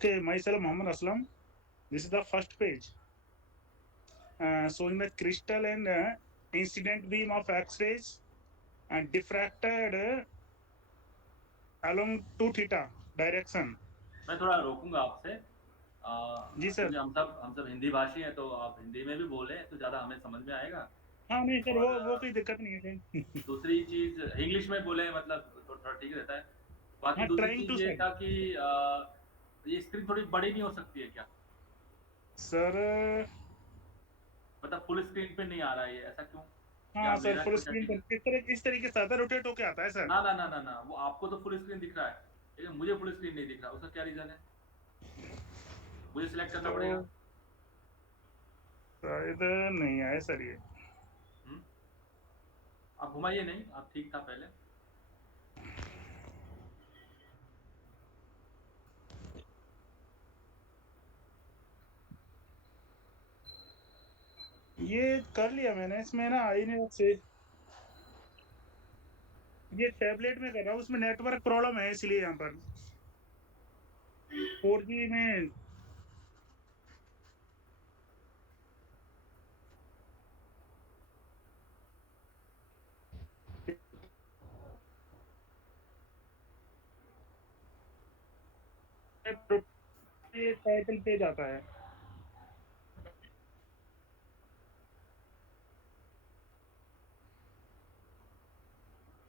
Okay, myself Muhammad Aslam. This is the first page showing the crystal and incident beam of X-rays and diffracted along 2 theta direction. मैं थोड़ा रोकूंगा आपसे। जी sir. क्योंकि हम सब हिंदी भाषी हैं, तो आप हिंदी में भी बोले तो ज़्यादा हमें समझ में आएगा। हाँ नहीं सर, और वो कोई दिक्कत नहीं है सर। दूसरी चीज़ इंग्लिश में बोले मतलब थोड़ा ठीक रहता है। बाकी हाँ, दूसरी ट्राइंग टू चीज़ ये सर। था कि ये स्क्रीन थोड़ी बड़ी नहीं हो सकती है क्या? सर मतलब फुल स्क्रीन पे नहीं आ रहा है ये, ऐसा क्यों? या हाँ सर, मेरा फुल कोई स्क्रीन सेटिंग है? पर इस तरीके से आता है, रोटेट होके आता है सर। ना ना ना ना ना, वो आपको तो फुल स्क्रीन दिख रहा है, लेकिन मुझे फुल स्क्रीन नहीं दिख रहा। उसका क्या रीज़न है? मुझे सिलेक्ट करना तो पड़ेगा। शायद नहीं आया सर ये। हम्म, आप घुमाइए नहीं, आप ठीक था पहले। ये कर लिया मैंने, इसमें ना आई नहीं से। ये टैबलेट में कर रहा हूँ, उसमें नेटवर्क प्रॉब्लम है इसलिए यहाँ पर 4G में। ये टाइटल पेज आता है।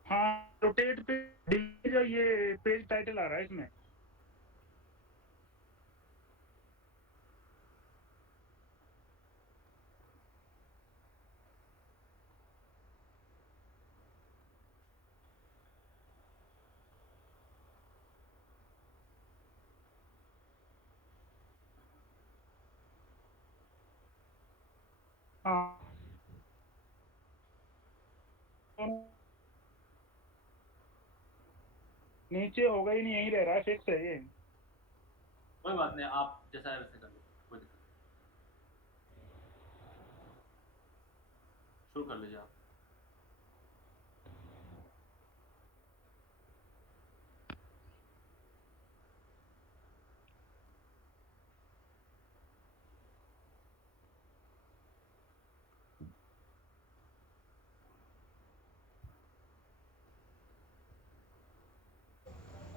हाँ, रोटेट पे जो ये पेज टाइटल आ रहा है इसमें। हाँ, नीचे होगा ही नहीं, यहीं रह रहा है, फिक्स है ये। कोई बात नहीं, आप जैसा है वैसे कर लीजिए, कोई दिक्कत नहीं। शुरू कर लीजिए आप।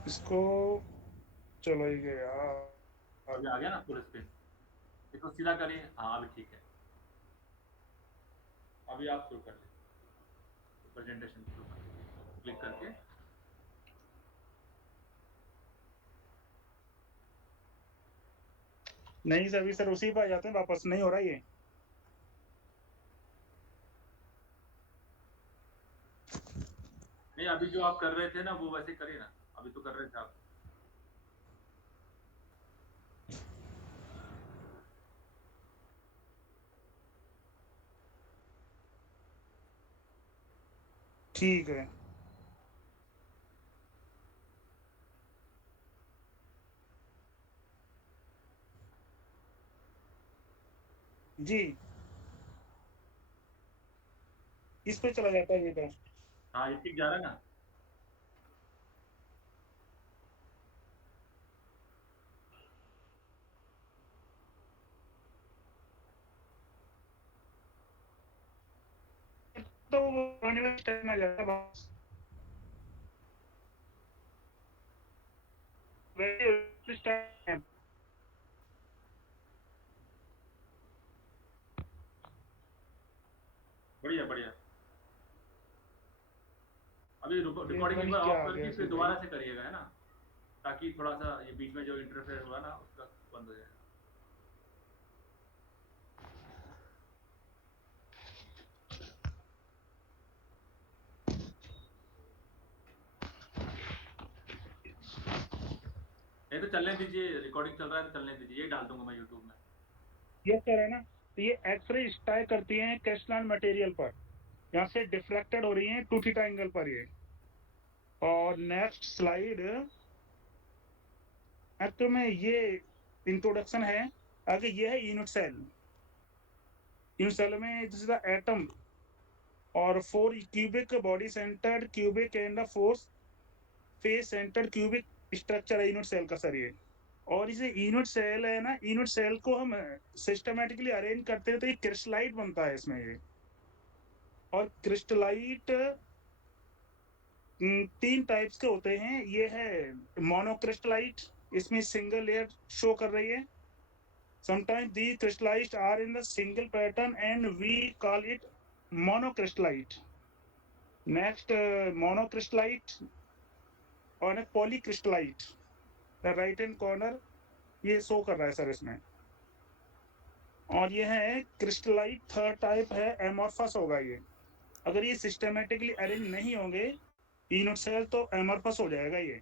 इसको चलो ही गया। अभी आ गया ना फुल स्क्रीन? इसको सीधा करिए, हाँ अभी ठीक है। अभी आप शुरू कर लीजिए, प्रेजेंटेशन शुरू कर लीजिए क्लिक करके। नहीं सर, अभी सर उसी पर आ जाते हैं, वापस नहीं हो रहा ये। नहीं, अभी जो आप कर रहे थे ना वो वैसे करिए ना, अभी तो कर रहे थे आप। ठीक है जी। इस पे चला जाता है ये तो। हाँ ये ठीक जा रहा है ना? तो टाइम आ जाता है बस। वैसे टाइम। बढ़िया बढ़िया। अभी ये रिकॉर्डिंग पता एक नहीं बार क्या ऑफ आ गया करके फिर इसमें भाई। दोबारा से करिएगा, है ना? ताकि थोड़ा सा ये बीच में जो इंटरफेयर हुआ ना उसका बंद हो जाएगा। नहीं तो चलने दीजिए, रिकॉर्डिंग चल रहा है तो चलने दीजिए, ये डाल दूंगा मैं यूट्यूब में। ये कह रहा है ना, तो ये एक्सरे स्ट्राइक करती हैं क्रिस्टलन मटेरियल पर, यहाँ से डिफ्लेक्टेड हो रही हैं 2 थीटा एंगल पर ये। और नेक्स्ट स्लाइड, एक्चुअल में ये इंट्रोडक्शन है। आगे ये है यूनिट सेल। यूनिट सेल में दिस इज द एटम और 4 cubic body centred cubic and force face centred cubic structure है यूनिट सेल का सर ये। और इसे यूनिट सेल है ना, यूनिट सेल को हम सिस्टमेटिकली अरेंज करते हैं तो ये क्रिस्टलाइट बनता है इसमें ये। और क्रिस्टलाइट 3 टाइप्स के होते हैं। ये है मोनोक्रिस्टलाइट, इसमें सिंगल लेयर शो कर रही है। Sometimes these crystallized are in the single pattern and we call it monocrystallite. Next, monocrystallite और एक polycrystallite. The right hand corner ये शो कर रहा है सर इसमें। और ये है क्रिस्टलाइट, थर्ड टाइप है, एमॉर्फस होगा ये। अगर ये सिस्टमेटिकली अरेंज नहीं होंगे यूनिट सेल तो एमॉर्फस हो जाएगा ये।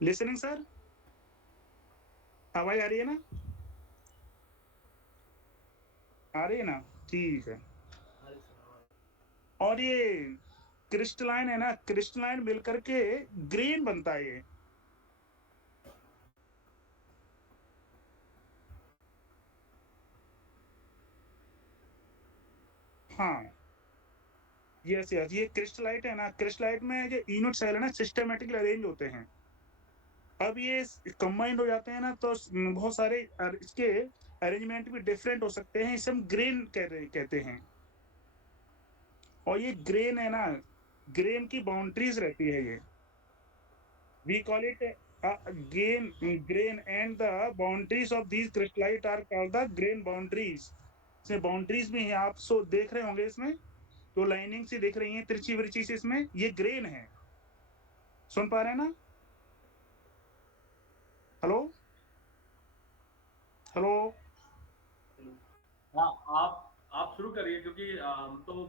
लिसनिंग सर, आवाज आ रही है ना? आ रही है ना? ठीक है। और ये क्रिस्टलाइन है ना, क्रिस्टलाइन मिलकर के ग्रेन बनता है ये। हाँ, यस यस, ये क्रिस्टलाइट है ना, क्रिस्टलाइट में जो यूनिट सेल है ना सिस्टमेटिकली अरेंज होते हैं। अब ये कंबाइंड हो जाते हैं ना तो बहुत सारे इसके अरेंजमेंट भी डिफरेंट हो सकते हैं, इसे हम ग्रेन कहते हैं। और ये ग्रेन है ना, ग्रेन की बाउंड्रीज रहती है ये। We call it grain and the boundaries of these crystallite are called the grain boundaries। इसमें बाउंड्रीज भी हैं, आप सो देख रहे होंगे इसमें तो लाइनिंग सी दिख रही है तिरछी विरछी से, इसमें ये ग्रेन है। सुन पा रहे हैं ना? Hello hello. हाँ, आप शुरू करिए क्योंकि हम तो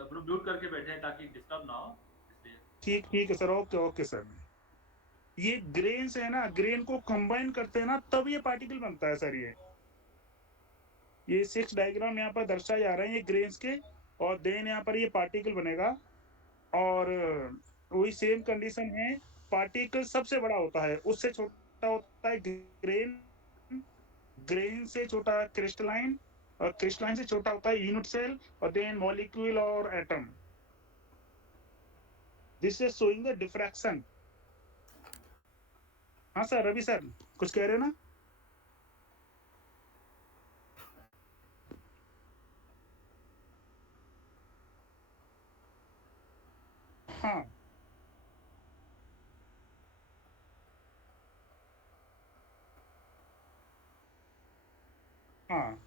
अपना म्यूट करके बैठे हैं ताकि डिस्टर्ब ना हो, इसलिए। ठीक ठीक है सर, ओके ओके सर। ये ग्रेन्स है ना, ग्रेन को कंबाइन करते हैं ना तब ये पार्टिकल बनता है सर। ये 6 डायग्राम यहाँ पर दर्शाए जा रहे हैं ये ग्रेन्स के, और देन यहाँ पर ये पार्टिकल बनेगा। और वही सेम कंडीशन है, पार्टिकल सबसे बड़ा होता है, उससे छोटा होता है ग्रेन, ग्रेन से छोटा क्रिस्टलाइन, और क्रिस्टलाइन से छोटा होता है यूनिट सेल, और देन मॉलिक्यूल और atom. This is showing the diffraction. हाँ सर, रवि सर कुछ कह रहे हो ना? हाँ हाँ,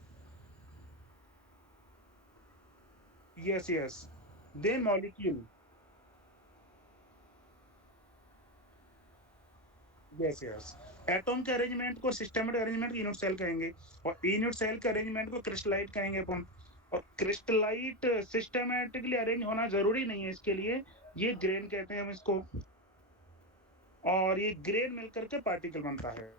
yes yes, then molecule, yes yes. Atom के अरेंजमेंट को सिस्टमेटिक अरेंजमेंट यूनिट सेल कहेंगे, और यूनिट सेल के अरेंजमेंट को क्रिस्टलाइट कहेंगे अपन। और क्रिस्टलाइट सिस्टमेटिकली अरेंज होना जरूरी नहीं है इसके लिए, ये ग्रेन कहते हैं हम इसको। और ये ग्रेन मिलकर के पार्टिकल बनता है।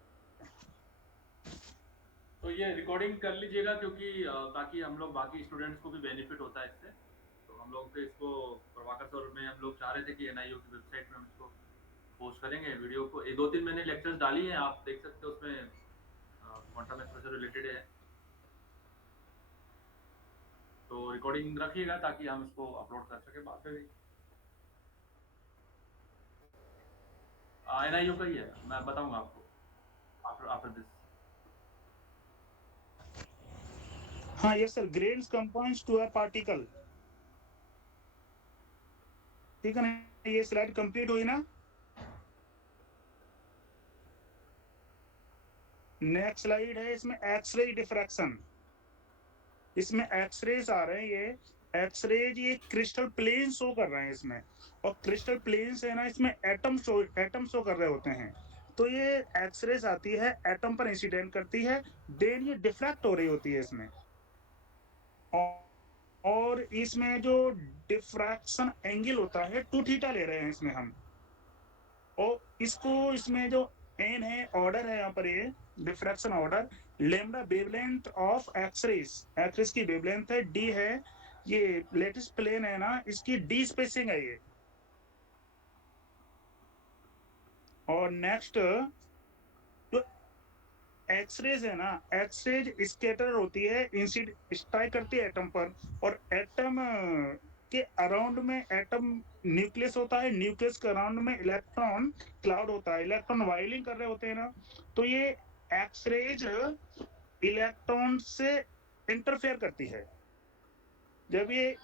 तो ये रिकॉर्डिंग कर लीजिएगा क्योंकि ताकि हम लोग बाकी स्टूडेंट्स को भी बेनिफिट होता है इससे। तो हम लोग इसको प्रभाकर सर में हम लोग चाह रहे थे कि एनआईओ की वेबसाइट में हम इसको पोस्ट करेंगे वीडियो को। ये 2-3 मैंने लेक्चर्स डाली हैं, आप देख सकते हो, उसमें क्वांटम मैथमेटिक्स से रिलेटेड है। तो रिकॉर्डिंग रखिएगा ताकि हम इसको अपलोड कर सके बाद में भी। एनआईओ का ही है, मैं बताऊंगा आपको आफ्टर आफ्टर दिस। हाँ yes sir, grains compounds to a particle. ठीक है ना, ये स्लाइड कंप्लीट हुई ना? नेक्स्ट स्लाइड है, इसमें एक्सरे डिफ्रैक्शन। इसमें एक्सरेज आ रहे हैं, ये एक्सरेज ये क्रिस्टल प्लेन शो कर रहे हैं इसमें। और क्रिस्टल प्लेन है ना, इसमें एटम शो कर रहे होते हैं। तो ये एक्सरेज आती है, एटम पर इंसिडेंट करती है, देन ये डिफ्रैक्ट हो रही होती है इसमें। और इसमें जो डिफ्रैक्शन एंगल होता है 2 थीटा ले रहे हैं इसमें हम। और इसको इसमें जो एन है, ऑर्डर है यहाँ पर, ये diffraction order, lambda wavelength of x-rays, x-rays की वेवलेंथ है, डी है, ये लेटेस्ट प्लेन है ना, इसकी डी स्पेसिंग है ये। और नेक्स्ट जो एक्सरेज है ना, एक्सरेज स्कैटर होती है, इंसिड स्ट्राइक करती है एटम पर, और एटम के अराउंड में एटम न्यूक्लियस होता है, न्यूक्लियस के अराउंड में इलेक्ट्रॉन क्लाउड होता है, इलेक्ट्रॉन वाइलिंग कर रहे होते हैं ना, तो ये एक्सरेज इलेक्ट्रॉन से इंटरफेयर करती है। जब ये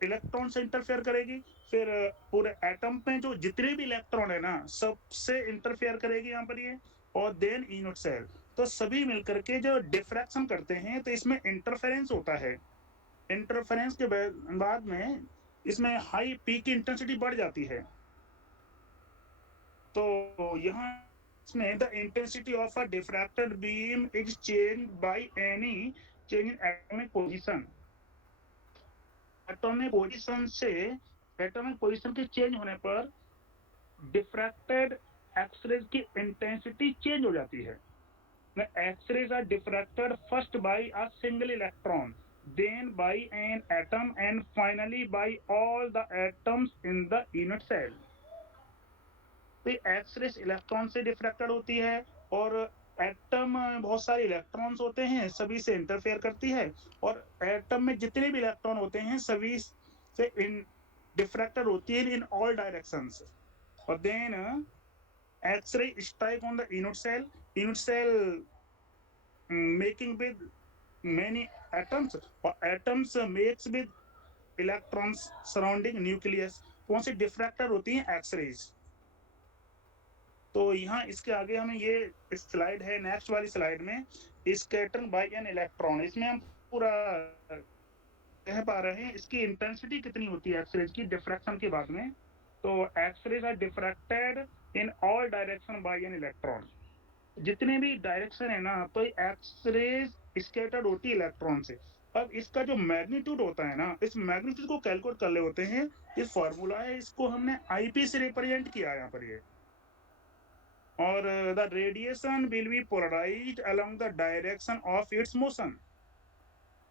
इलेक्ट्रॉन से इंटरफेयर करेगी, फिर पूरे एटम में जो जितने भी इलेक्ट्रॉन है ना, सबसे इंटरफेयर करेगी यहाँ पर ये, और देन इनोट सेल, तो सभी मिलकर के जो डिफ्रैक्शन करते हैं, तो इसमें इंटरफेरेंस होता है। इंटरफेरेंस के बाद में इसमें हाई पीक इंटेंसिटी बढ़ जाती है। तो यहाँ इसमें the intensity of a diffracted beam is change by any change in atomic position. Atomic position से एटॉमिक पोजीशन के चेंज होने पर डिफ्रैक्टेड एक्सरेज की इंटेंसिटी चेंज हो जाती है। X-rays are diffracted first by a single electron, then by an atom, and finally by all the atoms in the unit cell. तो X-rays electron से diffracted होती है, और एटम बहुत सारे इलेक्ट्रॉन्स होते हैं, सभी से इंटरफेयर करती है, और एटम में जितने भी इलेक्ट्रॉन होते हैं सभी से डिफ्रैक्टेड होती है इन ऑल डायरेक्शंस। और then X-ray strike on the unit cell making with many atoms, or atoms makes with electrons surrounding nucleus, कौन सी डिफ्रैक्टर होती हैं एक्सरेज। तो यहाँ इसके आगे हमें ये स्लाइड है, नेक्स्ट वाली स्लाइड में स्कैटरिंग बाय एन इलेक्ट्रॉन, इसमें हम पूरा कह पा रहे हैं इसकी इंटेंसिटी कितनी होती है एक्सरेज की डिफ्रैक्शन के बाद में। तो x-rays are diffracted in all direction by an electron, जितने भी डायरेक्शन है ना, तो एक्सरेज स्कैटर्ड होती है इलेक्ट्रॉन से। अब इसका जो मैग्नीट्यूड होता है ना, इस मैग्नीट्यूड को कैलकुलेट कर ले होते हैं, ये फॉर्मूला है, इसको हमने आईपी से रिप्रेजेंट किया यहाँ पर ये। और the radiation will be polarized along the direction of its motion.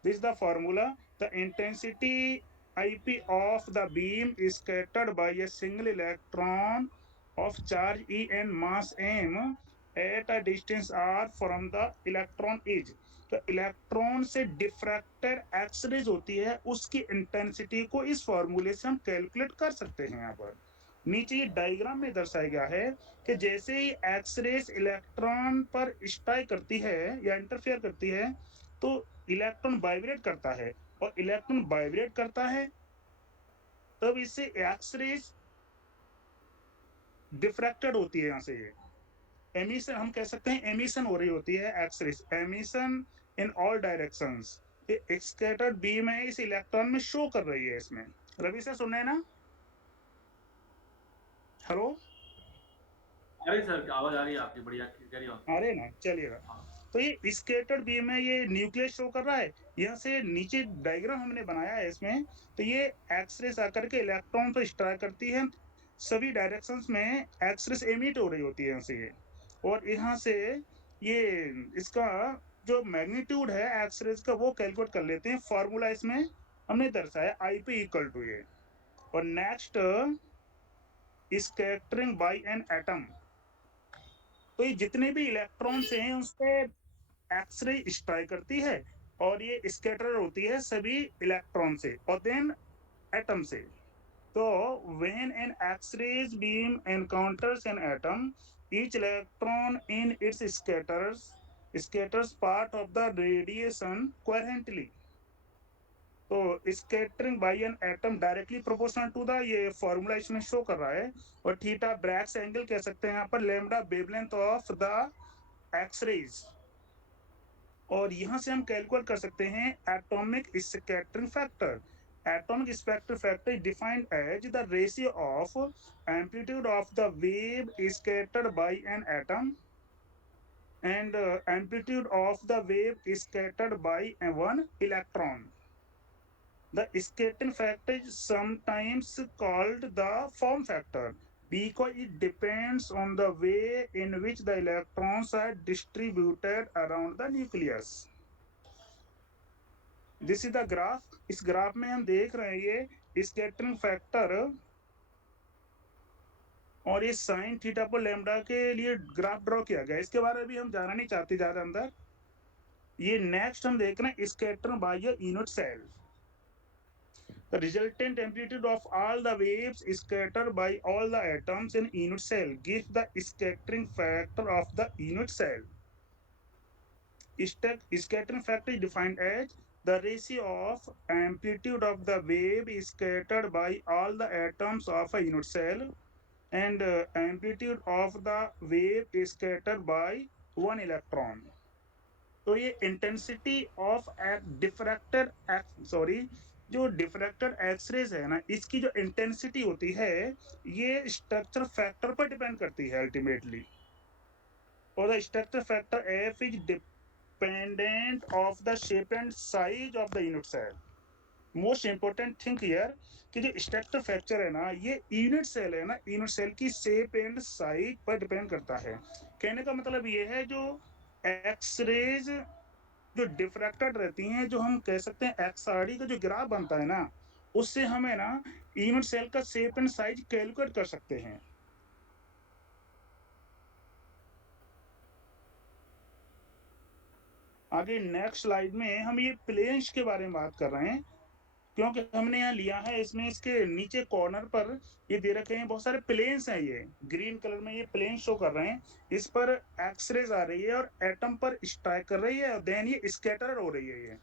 This the formula, the intensity IP of the beam is scattered by a single electron of charge E and mass m at a distance r from the electron is। तो electron से diffracted X-rays होती है, उसकी intensity को इस फॉर्मूले से हम कैलकुलेट कर सकते हैं। यहाँ पर नीचे ये डायग्राम में दर्शाया गया है कि जैसे ही एक्सरेज इलेक्ट्रॉन पर स्ट्राइक करती है या इंटरफेयर करती है, तो इलेक्ट्रॉन वाइब्रेट करता है, और इलेक्ट्रॉन वाइब्रेट करता है तब इससे एक्सरेज डिफ्रैक्टेड होती है। यहाँ से ये एमिशन, हम कह सकते हैं एमिशन हो रही होती है x-rays, emission in all directions. ये स्कैटर्ड बीम है, इस इलेक्ट्रॉन में शो कर रही है इसमें। रवि सर सुन रहे हैं ना? हेलो, आ रही सर, आवाज आ रही है आपकी, बढ़िया कह आ रहे ना, चलिएगा। तो ये स्कैटर्ड बीम है, ये न्यूक्लियस शो कर रहा है। यहाँ से नीचे डायग्राम हमने बनाया है इसमें, तो ये एक्सरेस आकर के इलेक्ट्रॉन पर स्ट्राइक करती है, सभी डायरेक्शंस में एक्सरेस एमिट हो रही होती है यहाँ से ये। और यहाँ से ये इसका जो मैग्नीट्यूड है एक्सरेस का वो कैलकुलेट कर लेते हैं। फॉर्मूला इसमें हमने दर्शाया IP इक्वल टू ये। और next scattering by an atom, तो ये जितने भी इलेक्ट्रॉन्स हैं उस पर एक्सरे स्ट्राइक करती है, और ये स्कैटर होती है सभी इलेक्ट्रॉन से और देन एटम से। तो when an X-rays beam encounters an atom, each electron in its scatters part of the radiation coherently। तो scattering by an atom directly proportional to the, ये फॉर्मूला इसमें शो कर रहा है। और थीटा ब्रैक्स एंगल कह सकते हैं यहाँ पर, lambda wavelength of the x-rays. और यहाँ से हम कैलकुलेट कर सकते हैं atomic scattering factor. Atomic scattering factor is defined as the ratio of amplitude of the wave scattered by an atom and amplitude of the wave scattered by one electron. The scattering factor is sometimes called the form factor because it depends on the way in which the electrons are distributed around the nucleus. This is the graph. इस graph में हम देख रहे हैं ये scattering factor, और ये sine theta पर लैम्डा के लिए ग्राफ ड्रॉ किया गया। इसके बारे में भी हम जाना नहीं चाहते ज्यादा अंदर। ये नेक्स्ट हम देख रहे हैं scattering by unit cell. The resultant amplitude of all the waves scattered by all the atoms in unit cell gives the scattering factor of the unit cell. Scattering factor is defined as the ratio of amplitude of the wave scattered by all the atoms of a unit cell and amplitude of the wave scattered by one electron. तो ये intensity of डिफ्रैक्टर जो डिफ्रैक्टर X-rays है ना, इसकी जो intensity होती है ये स्ट्रक्चर फैक्टर पर डिपेंड करती है अल्टीमेटली, और the structure factor F is dependent of the shape and size of the unit cell. Most important thing here कि जो स्ट्रक्चर फैक्टर है ना, ये यूनिट सेल है ना, यूनिट सेल की शेप एंड साइज पर डिपेंड करता है. कहने का मतलब ये है जो एक्सरेज जो डिफ्रैक्टेड रहती हैं, जो हम कह सकते हैं एक्सआरडी का जो ग्राफ बनता है ना, उससे हमें ना यूनिट सेल का शेप एंड साइज कैलकुलेट कर सकते हैं. आगे नेक्स्ट स्लाइड में हम ये प्लेन्स के बारे में बात कर रहे हैं, क्योंकि हमने यहाँ लिया है, इसमें इसके नीचे कॉर्नर पर ये दे रखे हैं बहुत सारे प्लेन्स हैं. ये ग्रीन कलर में ये प्लेन शो कर रहे हैं, इस पर एक्सरेज आ रही है और एटम पर स्ट्राइक कर रही है और देन ये स्कैटर हो रही है. ये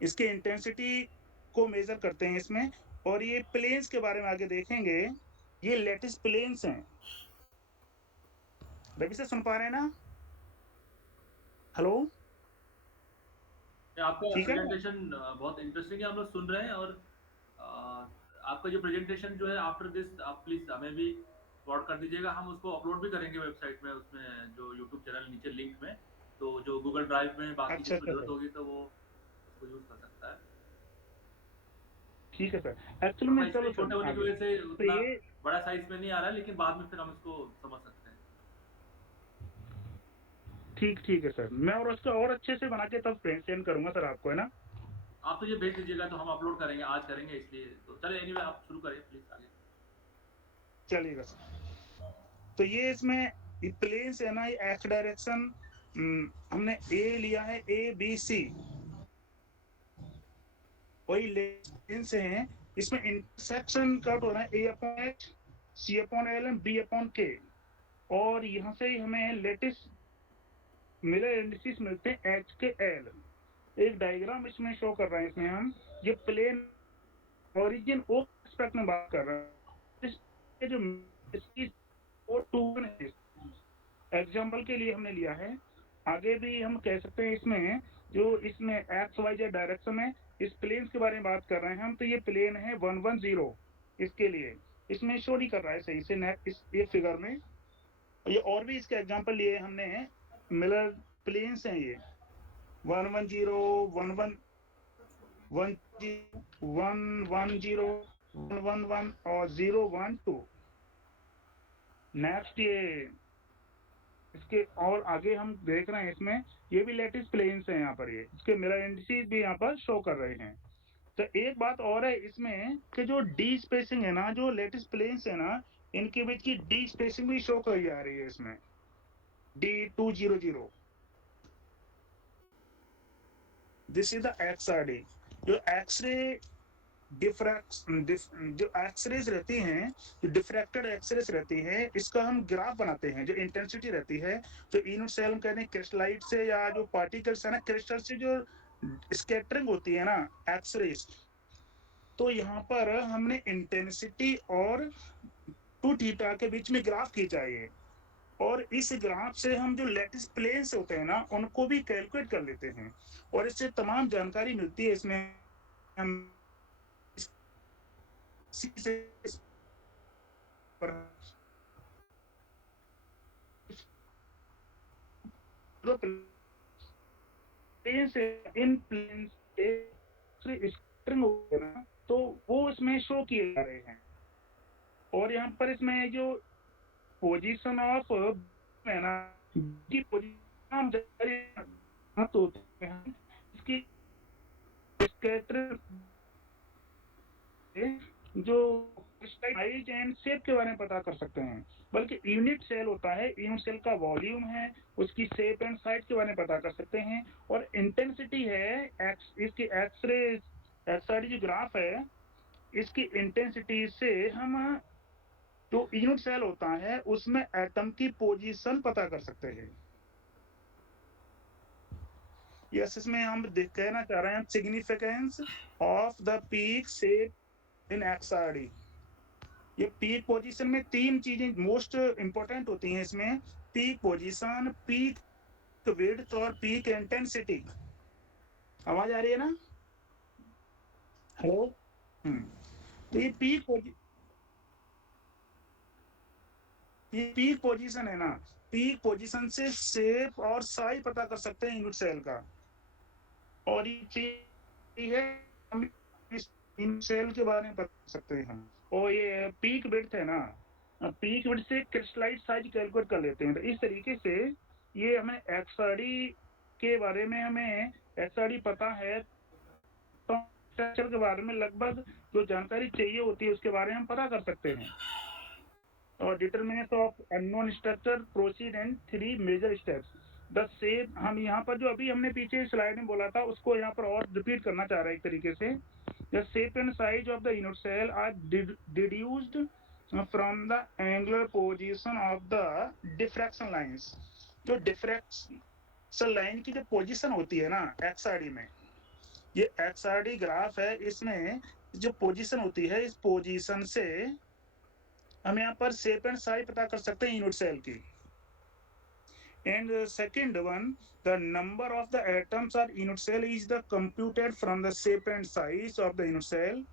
इसकी इंटेंसिटी को मेजर करते हैं इसमें. और ये प्लेन्स के बारे में आगे देखेंगे, ये लेटिस प्लेन्स हैं. रवि से सुन पा रहे हैं ना? हेलो, आपका ठीक है ना? प्रेजेंटेशन बहुत इंटरेस्टिंग है, हम लोग सुन रहे हैं. और आपका जो प्रेजेंटेशन जो है आफ्टर दिस आप प्लीज हमें भी फॉरवर्ड कर दीजिएगा, हम उसको अपलोड भी करेंगे वेबसाइट में, उसमें जो यूट्यूब चैनल नीचे लिंक में, तो जो गूगल ड्राइव में बाकी अच्छा जिसको अच्छा जरूरत सर, होगी तो वो उसको यूज कर सकता है. ठीक है सर. एक्चुअली थोड़ा में चलो स्क्रीन सर छोटे होने की आगे, वजह से तो उतना ये बड़ा साइज में नहीं आ रहा है, लेकिन बाद में फिर हम इसको समझ सकते हैं. ठीक है सर, मैं और उसको और अच्छे से बना के तब सेंड करूंगा सर आपको, है ना? आप तो ये भेज दीजिएगा तो हम अपलोड करेंगे, आज करेंगे इसलिए. तो चलिए एनीवे आप शुरू करिए प्लीज आगे. चलिएगा सर. तो ये इसमें प्लेन्स है ना, ये एक्स डायरेक्शन हमने ए लिया है, ए बी सी, वही लेंस हैं. इसमें इंटरसेक्शन कट हो रहा है A upon H, C upon L and B upon K, और यहाँ से ही हमें लेटेस्ट मिलर इंडिसेस मिलते हैं एच के एल. एक डायग्राम इसमें शो कर रहे हैं. इसमें हम ये प्लेन ओरिजिन ओ एस्पेक्ट में बात कर रहे हैं. इस जो इसकी एग्जाम्पल के लिए हमने लिया है. आगे भी हम कह सकते हैं इसमें जो इसमें एक्स वाई जेड डायरेक्शन में इस प्लेन के बारे में बात कर रहे हैं हम, तो ये प्लेन है 110. इसके लिए इसमें शो नहीं कर रहा है सही से इस ये फिगर में. ये और भी इसके एग्जांपल लिए हमने, मिलर प्लेन्स हैं ये 110, 11 110, 111 और 012. नेक्स्ट ये इसके और आगे हम देख रहे हैं, इसमें ये भी लेटिस प्लेन्स हैं. यहाँ पर ये इसके मिरर इंडिसेस भी यहाँ पर शो कर रहे हैं. तो एक बात और है इसमें कि जो डी स्पेसिंग है ना, जो लेटिस प्लेन्स है ना, इनके बीच की डी स्पेसिंग भी शो करी जा रही है इसमें, D200. This is the XRD. जो एक्सरे जो एक्सरेज रहती हैं, जो डिफ्रैक्टेड एक्सरेज रहती है, इसका हम ग्राफ बनाते हैं. जो इंटेंसिटी रहती है, जो यूनिट सेल हम कहते हैं क्रिस्टलाइट से या जो पार्टिकल्स है ना क्रिस्टल से जो स्कैटरिंग होती है ना एक्सरेज, तो यहाँ पर हमने इंटेंसिटी और 2θ के बीच में ग्राफ खींचा है, और इस ग्राफ से हम जो लेटिस प्लेन्स होते हैं ना, उनको भी कैलकुलेट कर लेते हैं, और इससे तमाम जानकारी मिलती है. इसमें हम इन प्लेन्स के स्ट्रिंग होते हैं ना, तो वो इसमें शो किए जा रहे हैं. और यहाँ पर इसमें जो पोजीशन ऑफ है ना, की पोजीशन होते हैं, इसकी स्कैटर जो साइज एंड शेप के बारे में पता कर सकते हैं. बल्कि यूनिट सेल होता है, यूनिट सेल का वॉल्यूम है, उसकी शेप एंड साइज के बारे में पता कर सकते हैं. और इंटेंसिटी है इसकी एक्सरे एक्सआरडी जो ग्राफ है, इसकी इंटेंसिटी से हम जो यूनिट सेल होता है उसमें एटम की पोजीशन पता कर सकते हैं। यस, इसमें हम कहना चाह रहे हैं significance of the peak shape in XRD. ये पीक पोजीशन में 3 चीजें मोस्ट इंपॉर्टेंट होती हैं इसमें, पीक पोजीशन, पीक विड्थ और पीक इंटेंसिटी। आवाज आ रही है ना? हेलो। तो ये पीक पोजीशन है ना, पीक पोजीशन से शेप और साइज पता कर सकते हैं यूनिट सेल का। और ये है हम इस यूनिट सेल के बारे में बता सकते हैं हम। और ये पीक विड्थ है ना, पीक विड्थ से क्रिस्टलाइट साइज कैलकुलेट कर लेते हैं। तो इस तरीके से ये हमें एक्सआरडी के बारे में, हमें एक्सआरडी पता है तो स्ट्रक्चर के बारे में लगभग जो जानकारी चाहिए होती है उसके बारे में हम पता कर सकते हैं। और determination of unknown structure proceed and 3 major steps. The shape, हम यहाँ पर जो अभी हमने पीछे स्लाइड में बोला था उसको यहाँ पर और रिपीट करना चाह रहे हैं एक तरीके से। The shape and size of the unit cell are deduced from the angular position of the diffraction lines. जो डिफ्रैक्शन लाइन की जो पोजीशन होती है ना एक्सआरडी में, ये एक्सआरडी ग्राफ है, इसमें जो पोजीशन होती है इस पोजीशन से हम यहाँ पर शेप एंड साइज पता कर सकते हैं यूनिट सेल की। And second one, the number of the atoms are unit cell is the computed from the shape and size of the unit cell,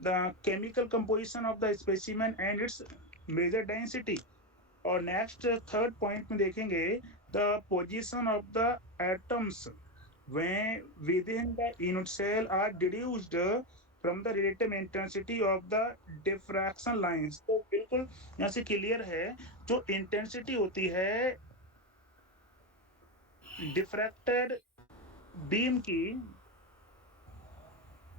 the chemical composition of the specimen and its major density. और next third point में देखेंगे the position of the atoms when within the unit cell are deduced from the relative intensity of the diffraction lines। तो बिल्कुल यहाँ से clear है, जो intensity होती है डिफ्रैक्टेड बीम की,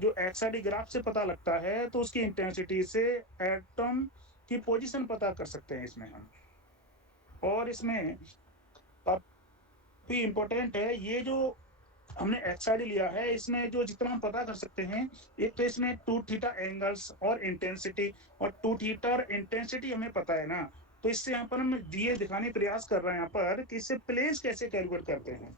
जो एक्सआरडी ग्राफ से पता लगता है, तो उसकी इंटेंसिटी से एटम की पोजीशन पता कर सकते हैं इसमें हम। और इसमें काफी इंपॉर्टेंट है ये जो हमने एक्सआरडी लिया है, इसमें जो जितना हम पता कर सकते हैं, एक तो इसमें 2 थीटा एंगल्स और इंटेंसिटी, और 2 थीटा और इंटेंसिटी हमें पता है ना, तो इससे यहाँ पर हम दिए दिखाने प्रयास कर रहे हैं यहाँ पर कि इससे प्लेस कैसे कैलकुलेट करते हैं।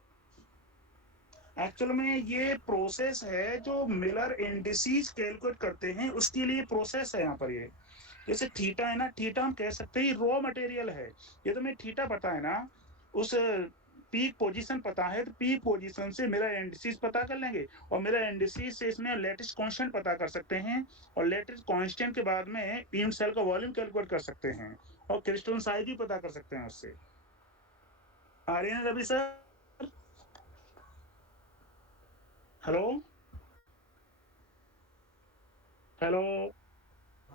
एक्चुअल में ये प्रोसेस है जो मिलर इंडिसेस कैलकुलेट करते हैं उसके लिए प्रोसेस है यहाँ पर। ये जैसे थीटा है ना, थीटा हम कह सकते हैं रॉ मटेरियल है। ये तो हमें थीटा पता है ना, उस पीक पोजीशन पता है, तो पीक पोजीशन से मेरा इंडिसेस पता कर लेंगे, और मेरा इंडिसेस से इसमें लेटिस कांस्टेंट पता कर सकते हैं, और लेटिस कांस्टेंट के बाद में यूनिट सेल का वॉल्यूम कैलकुलेट कर सकते हैं, और क्रिस्टल साइज भी पता कर सकते हैं उससे। आ रहे हैं रवि सर? Hello hello.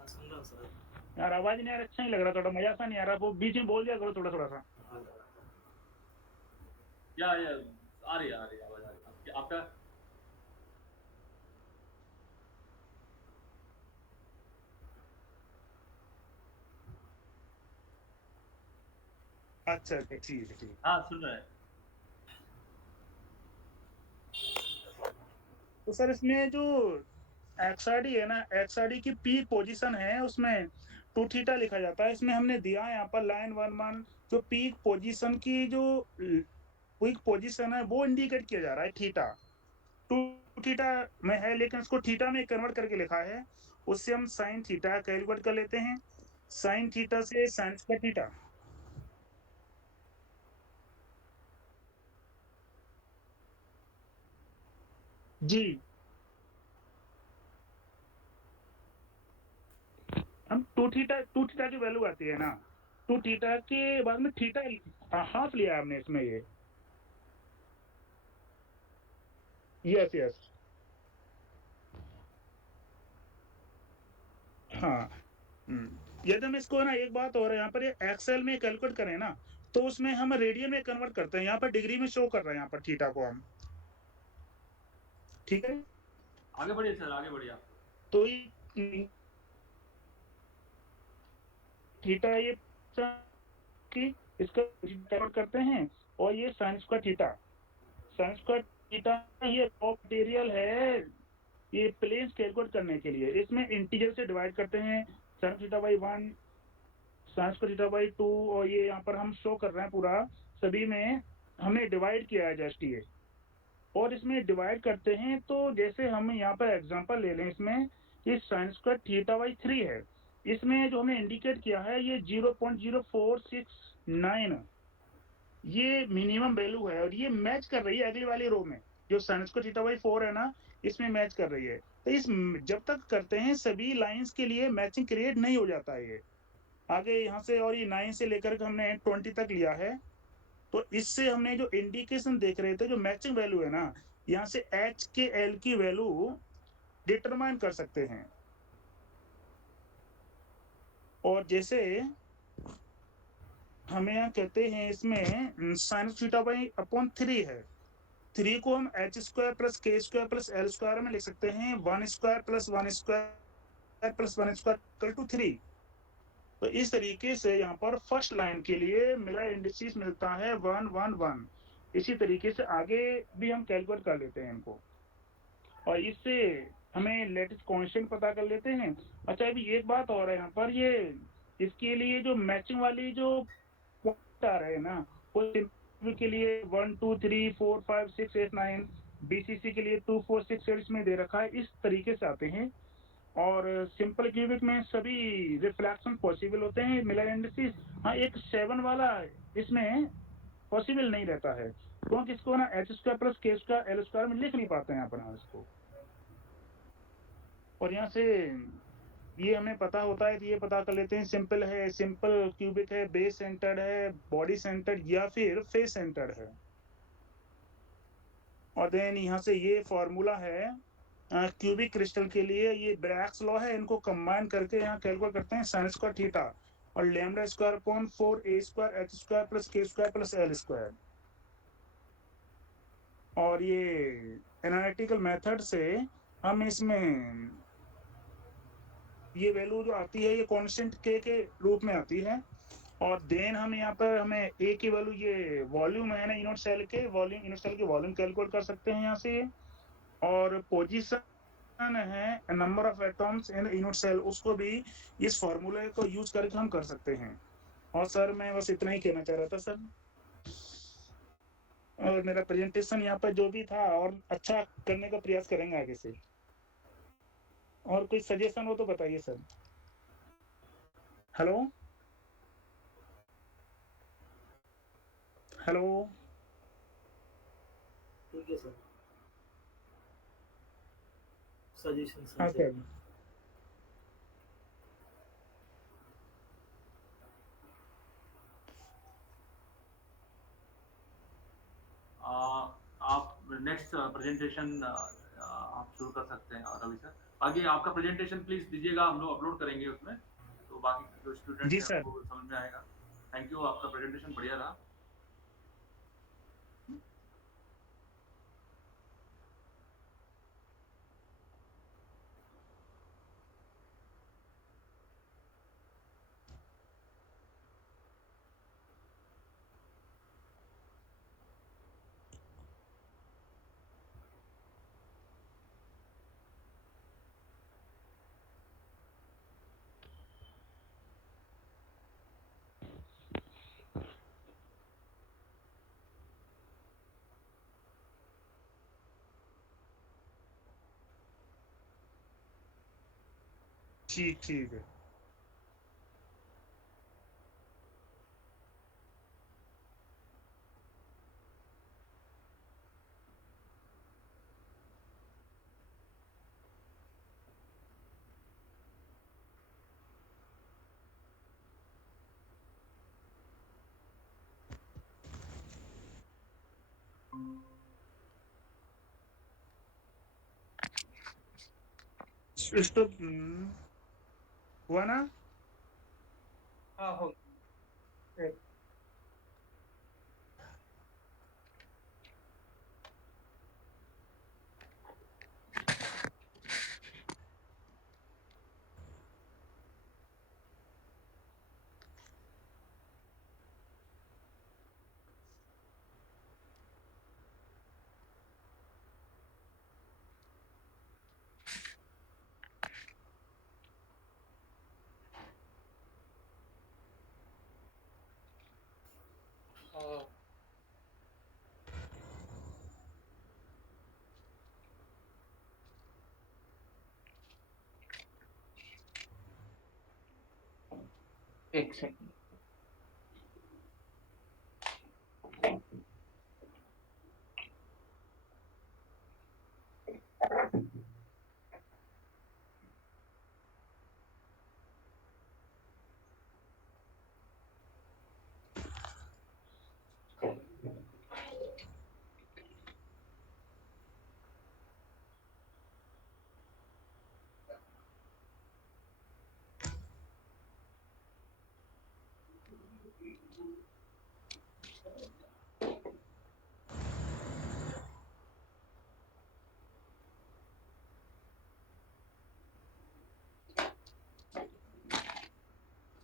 सुन रहा हूँ सर। यार आवाज नहीं आ रहा, अच्छा नहीं लग रहा, थोड़ा मजा सा नहीं आ रहा, वो बीच में बोल दिया करो थोड़ा थोड़ा सा। या आ रही है आवाज आ रही है आपका। अच्छा अच्छा, ठीक है ठीक है। हाँ सुन रहे हैं। तो सर इसमें जो एक्सआरडी है ना, एक्सआरडी की पीक पोजीशन है उसमें 2 थीटा लिखा जाता है। इसमें हमने दिया है यहाँ पर लाइन 1 जो पीक पोजीशन की जो पीक पोजीशन है वो इंडिकेट किया जा रहा है थीटा, 2 थीटा में है, लेकिन उसको थीटा में कन्वर्ट करके लिखा है, उससे हम साइन थीटा कैलकुलेट कर लेते हैं। साइन थीटा से साइन स्क्वायर थीटा। जी, हम 2 थीटा की वैल्यू आती है ना, 2 थीटा के बाद में थीटा हाफ लिया है हमने इसमें ये। यस यस, हाँ। यदि हम इसको ना, एक बात और है यहाँ पर, ये एक्सेल में कैलकुलेट करें ना, तो उसमें हम रेडियन में कन्वर्ट करते हैं, यहाँ पर डिग्री में शो कर रहे हैं यहाँ पर थीटा को हम। ठीक है, आगे बढ़िए सर, आगे बढ़िए आप। तो ये थीटा, ये कि इसका कन्वर्ट करते हैं, और ये sine square theta, sine square theta ये रॉ मटेरियल है ये प्लेन्स कैलकुलेट करने के लिए इसमें इंटीजर से डिवाइड करते हैं sin theta by 1, sin square theta by 2, और ये यहाँ पर हम शो कर रहे हैं पूरा सभी में हमने डिवाइड किया है जस्ट ये, और इसमें डिवाइड करते हैं तो जैसे हम यहाँ पर एग्जांपल ले लें, इसमें ये sin स्क्वायर थीटा बाई 3 है, इसमें जो हमने इंडिकेट किया है ये 0.0469 ये मिनिमम वैल्यू है, और ये मैच कर रही है अगली वाली रो में जो sin स्क्वायर थीटा बाई 4 है ना, इसमें मैच कर रही है। तो इस जब तक करते हैं सभी लाइंस के लिए मैचिंग क्रिएट नहीं हो जाता है ये आगे यहाँ से, और ये 9 से लेकर के हमने 20 तक लिया है, तो इससे हमने जो इंडिकेशन देख रहे थे जो मैचिंग वैल्यू है ना, यहाँ से एच के एल की वैल्यू डिटरमाइन कर सकते हैं। और जैसे हमें यहाँ कहते हैं इसमें साइन थीटा बाई अपॉन 3 है, 3 को हम H square plus K square plus L square में लिख सकते हैं 1 square plus 1 square plus 1 square equal to 3। तो इस तरीके से यहाँ पर फर्स्ट लाइन के लिए मिलर इंडिसेस मिलता है 1 1 1। इसी तरीके से आगे भी हम कैलकुलेट कर लेते हैं इनको, और इससे हमें लेटेस्ट कांस्टेंट पता कर लेते हैं। अच्छा अभी एक बात और है यहाँ पर, ये इसके लिए जो मैचिंग वाली जो पॉइंट आ रहे हैं ना, वो सिंपल के लिए 1 2 3 4 5 6 8 9, बीसीसी के लिए 2 4 6 8 में दे रखा है, इस तरीके से आते हैं। और सिंपल क्यूबिक में सभी रिफ्लेक्शन पॉसिबल होते हैं मिलर इंडिसेस। हाँ एक 7 वाला इसमें पॉसिबल नहीं रहता है, क्योंकि इसको ना H square plus K square L square में लिख नहीं पाते हैं अपन इसको, और यहाँ से ये हमें पता होता है तो ये पता कर लेते हैं सिंपल है, सिंपल क्यूबिक है, बेस सेंटर्ड है, बॉडी सेंटर्ड या फिर फेस सेंटर्ड है। और देन यहाँ से ये फॉर्मूला है क्यूबिक क्रिस्टल के लिए, ये ब्रैग्स लॉ है, इनको कंबाइन करके यहाँ कैलकुलेट करते हैं sin स्क्वायर थीटा और lambda square upon 4a square H square plus K square plus L square. और ये एनालिटिकल मेथड से हम इसमें ये वैल्यू जो आती है ये कांस्टेंट के रूप में आती है, और देन हम यहाँ पर हमें ए की वैल्यू ये वॉल्यूम है ना इनोट सेल के वॉल्यूम, इनोट सेल के वॉल्यूम कैलकुलेट कर सकते हैं यहाँ से, और पोजीशन है number of atoms in unit cell, उसको भी इस फॉर्मूले को यूज करके हम कर सकते हैं। और सर मैं बस इतना ही कहना चाह रहा था सर, और मेरा प्रेजेंटेशन यहाँ पर जो भी था और अच्छा करने का प्रयास करेंगे आगे से। और कोई सजेशन हो तो बताइए सर। Hello hello. ठीक है सर, सजेशन हाँ सर। सर। आप नेक्स्ट प्रेजेंटेशन आप शुरू कर सकते हैं रवि सर। बाकी आपका प्रेजेंटेशन प्लीज दीजिएगा, हम लोग अपलोड करेंगे उसमें, तो बाकी जो स्टूडेंट्स जी हैं सर। उनको समझ में आएगा। थैंक यू, आपका प्रेजेंटेशन बढ़िया रहा। ठीक ठीक है। स्टॉप हुआ ना। हाँ हो। अ, एक सेकंड।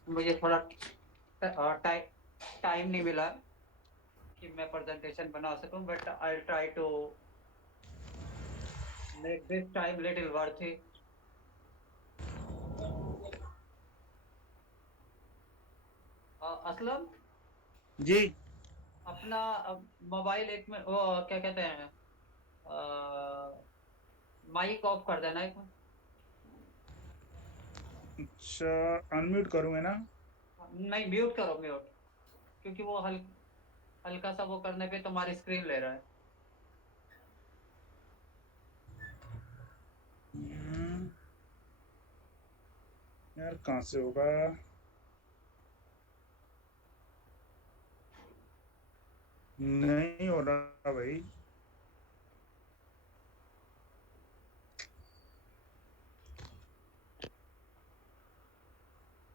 मुझे थोड़ा टाइम नहीं मिला कि मैं प्रेजेंटेशन बना सकूं, but I try to make this time little worthy. Aslam, ji. अपना मोबाइल एक में वो क्या कहते हैं, माइक ऑफ कर देना एक में। अच्छा, अनम्यूट करूँ है ना? नहीं, म्यूट करो, म्यूट, क्योंकि वो हल्का सा वो करने पे तुम्हारी स्क्रीन ले रहा है। हम्म, यार कहाँ से होगा? नहीं हो रहा भाई।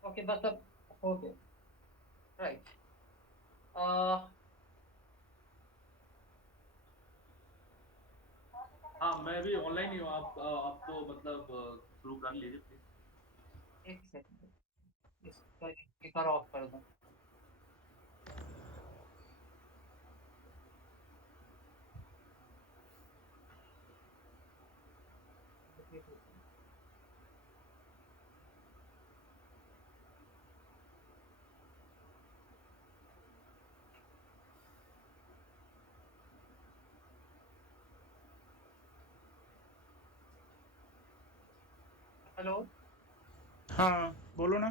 ओके, बस अब हो गया। राइट। हाँ, मैं भी ऑनलाइन ही हूँ। आप तो मतलब शुरू कर लीजिए प्लीज। एक सेकंड, इसका स्पीकर ऑफ कर दो। हेलो। हाँ, बोलो ना।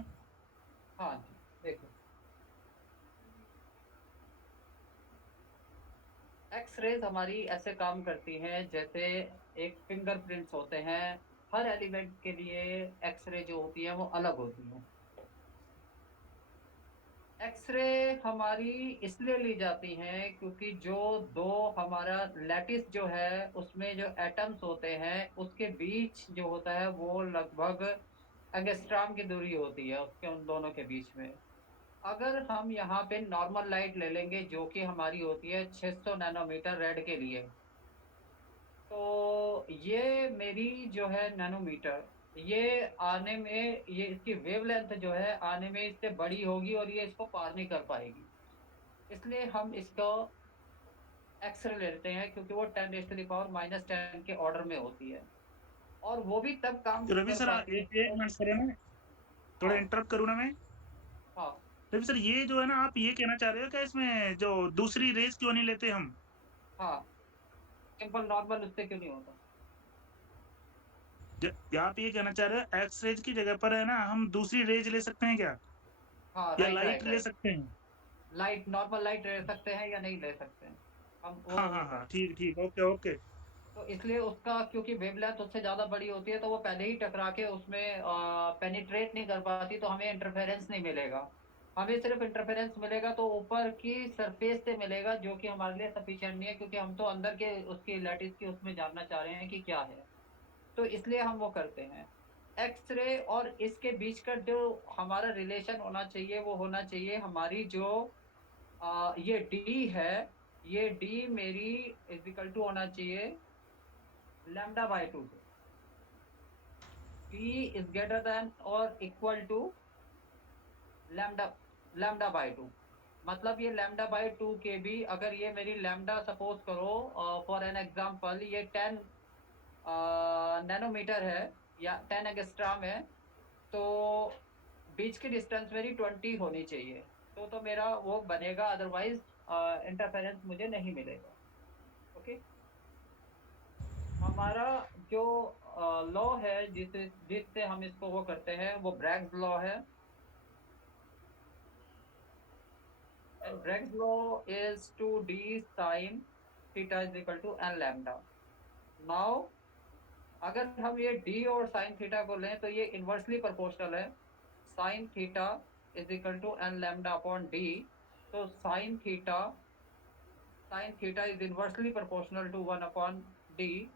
हाँ जी, देखो, एक्स रेज हमारी ऐसे काम करती हैं जैसे एक फिंगरप्रिंट्स होते हैं। हर एलिमेंट के लिए एक्स रे जो होती है वो अलग होती है। एक्सरे हमारी इसलिए ली जाती हैं क्योंकि जो दो हमारा लैटिस जो है उसमें जो एटम्स होते हैं उसके बीच जो होता है वो लगभग एंगस्ट्रॉम की दूरी होती है उसके उन दोनों के बीच में। अगर हम यहाँ पे नॉर्मल लाइट ले लेंगे जो कि हमारी होती है 600 नैनोमीटर रेड के लिए, तो ये मेरी जो है नैनोमीटर, ये आने में, ये इसकी वेवलेंथ जो है आने में इससे बड़ी होगी और ये इसको पार नहीं कर पाएगी। इसलिए हम इसको एक्सरे लेते हैं क्योंकि वो 10⁻⁻10 के ऑर्डर में होती है और वो भी तब काम तो रवि कर सर, पाती एक है। मिनट सर, है ना, थोड़ा हाँ। इंटरप्ट करूँ ना मैं? हाँ। रवि सर, ये जो है ना, आप ये कहना चाह रहे हो क्या इसमें जो दूसरी रेस क्यों नहीं लेते हम? हाँ, सिंपल नॉर्मल उससे क्यों नहीं होता। आप ये कहना चाह रहे हो एक्स रेज की जगह पर है ना हम दूसरी रेज ले सकते हैं क्या? हाँ, या राइट लाइट राइट ले राइट। सकते हैं? लाइट, नॉर्मल लाइट ले सकते हैं या नहीं ले सकते हैं, हम हाँ वो हाँ हाँ, करते हैं। ठीक ठीक, ओके ओके। तो इसलिए उसका क्योंकि वेवलेंथ उससे ज्यादा बड़ी होती है तो वो पहले ही टकरा के उसमें पेनिट्रेट नहीं कर पाती, तो हमें इंटरफेरेंस नहीं मिलेगा। हमें सिर्फ इंटरफेरेंस मिलेगा तो ऊपर की सरफेस से मिलेगा, जो कि हमारे लिए सफिशिएंट नहीं है क्योंकि हम तो अंदर के उसकी लैटिस की उसमें जानना चाह रहे हैं कि क्या है। तो इसलिए हम वो करते हैं। एक्सरे और इसके बीच का जो हमारा रिलेशन होना चाहिए वो होना चाहिए हमारी जो ये डी है, ये डी मेरी इजिकल टू होना चाहिए λ/2 से। p इज ग्रेटर देन और इक्वल टू लैम्डा, λ/2। मतलब ये λ/2 के भी, अगर ये मेरी लैम्डा सपोज करो, फॉर एन एग्जांपल ये 10 नैनोमीटर है या 10 एंगस्ट्रॉम है, तो बीच की डिस्टेंस मेरी 20 होनी चाहिए, तो मेरा वो बनेगा। अदरवाइज इंटरफेरेंस मुझे नहीं मिलेगा। ओके, हमारा जो लॉ है जिससे हम इसको वो करते हैं वो ब्रैग्स लॉ है। And Bragg's law is 2d sin theta is equal to n lambda. Now अगर हम ये d और sin थीटा को लें तो ये इनवर्सली प्रोपोर्शनल है। sin theta is equal to n lambda upon d। तो sin theta is inversely proportional to 1 upon d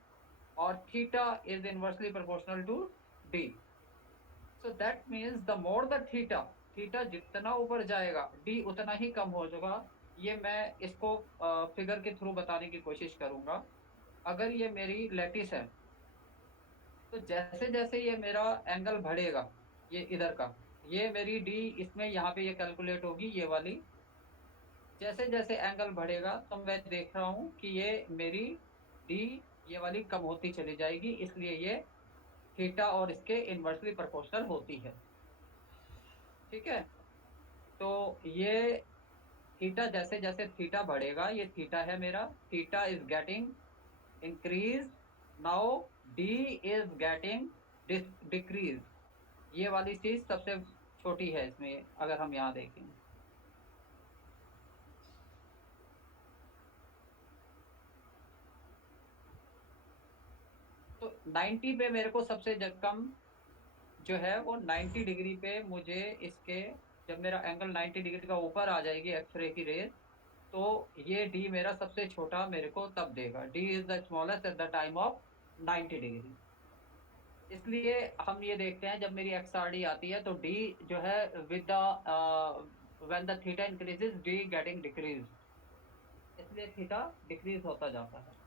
और theta is inversely proportional to d। So that means the more the theta जितना ऊपर जाएगा d उतना ही कम हो जाएगा। ये मैं इसको फिगर के थ्रू बताने की कोशिश करूंगा। अगर ये मेरी लैटिस है तो जैसे जैसे ये मेरा एंगल बढ़ेगा, ये इधर का, ये मेरी d इसमें यहाँ पे ये कैलकुलेट होगी ये वाली। जैसे जैसे एंगल बढ़ेगा तो मैं देख रहा हूँ कि ये मेरी d ये वाली कम होती चली जाएगी, इसलिए ये थीटा और इसके इनवर्सली प्रोपोर्शनल होती है। ठीक है, तो ये थीटा जैसे जैसे थीटा बढ़ेगा, ये थीटा है मेरा, theta is getting increase. Now d is getting decrease. ये वाली चीज सबसे छोटी है इसमें अगर हम यहाँ देखें। तो 90 पे मेरे को सबसे कम जो है वो 90 डिग्री पे मुझे इसके, जब मेरा एंगल 90 डिग्री का ऊपर आ जाएगी एक्सरे की रेज, तो ये d मेरा सबसे छोटा मेरे को तब देगा। d is the smallest at the time of 90 degree. इसलिए हम ये देखते हैं जब मेरी XRD आती है तो d जो है with the when the theta increases d getting decrease, इसलिए थीटा डिक्रीज होता जाता है।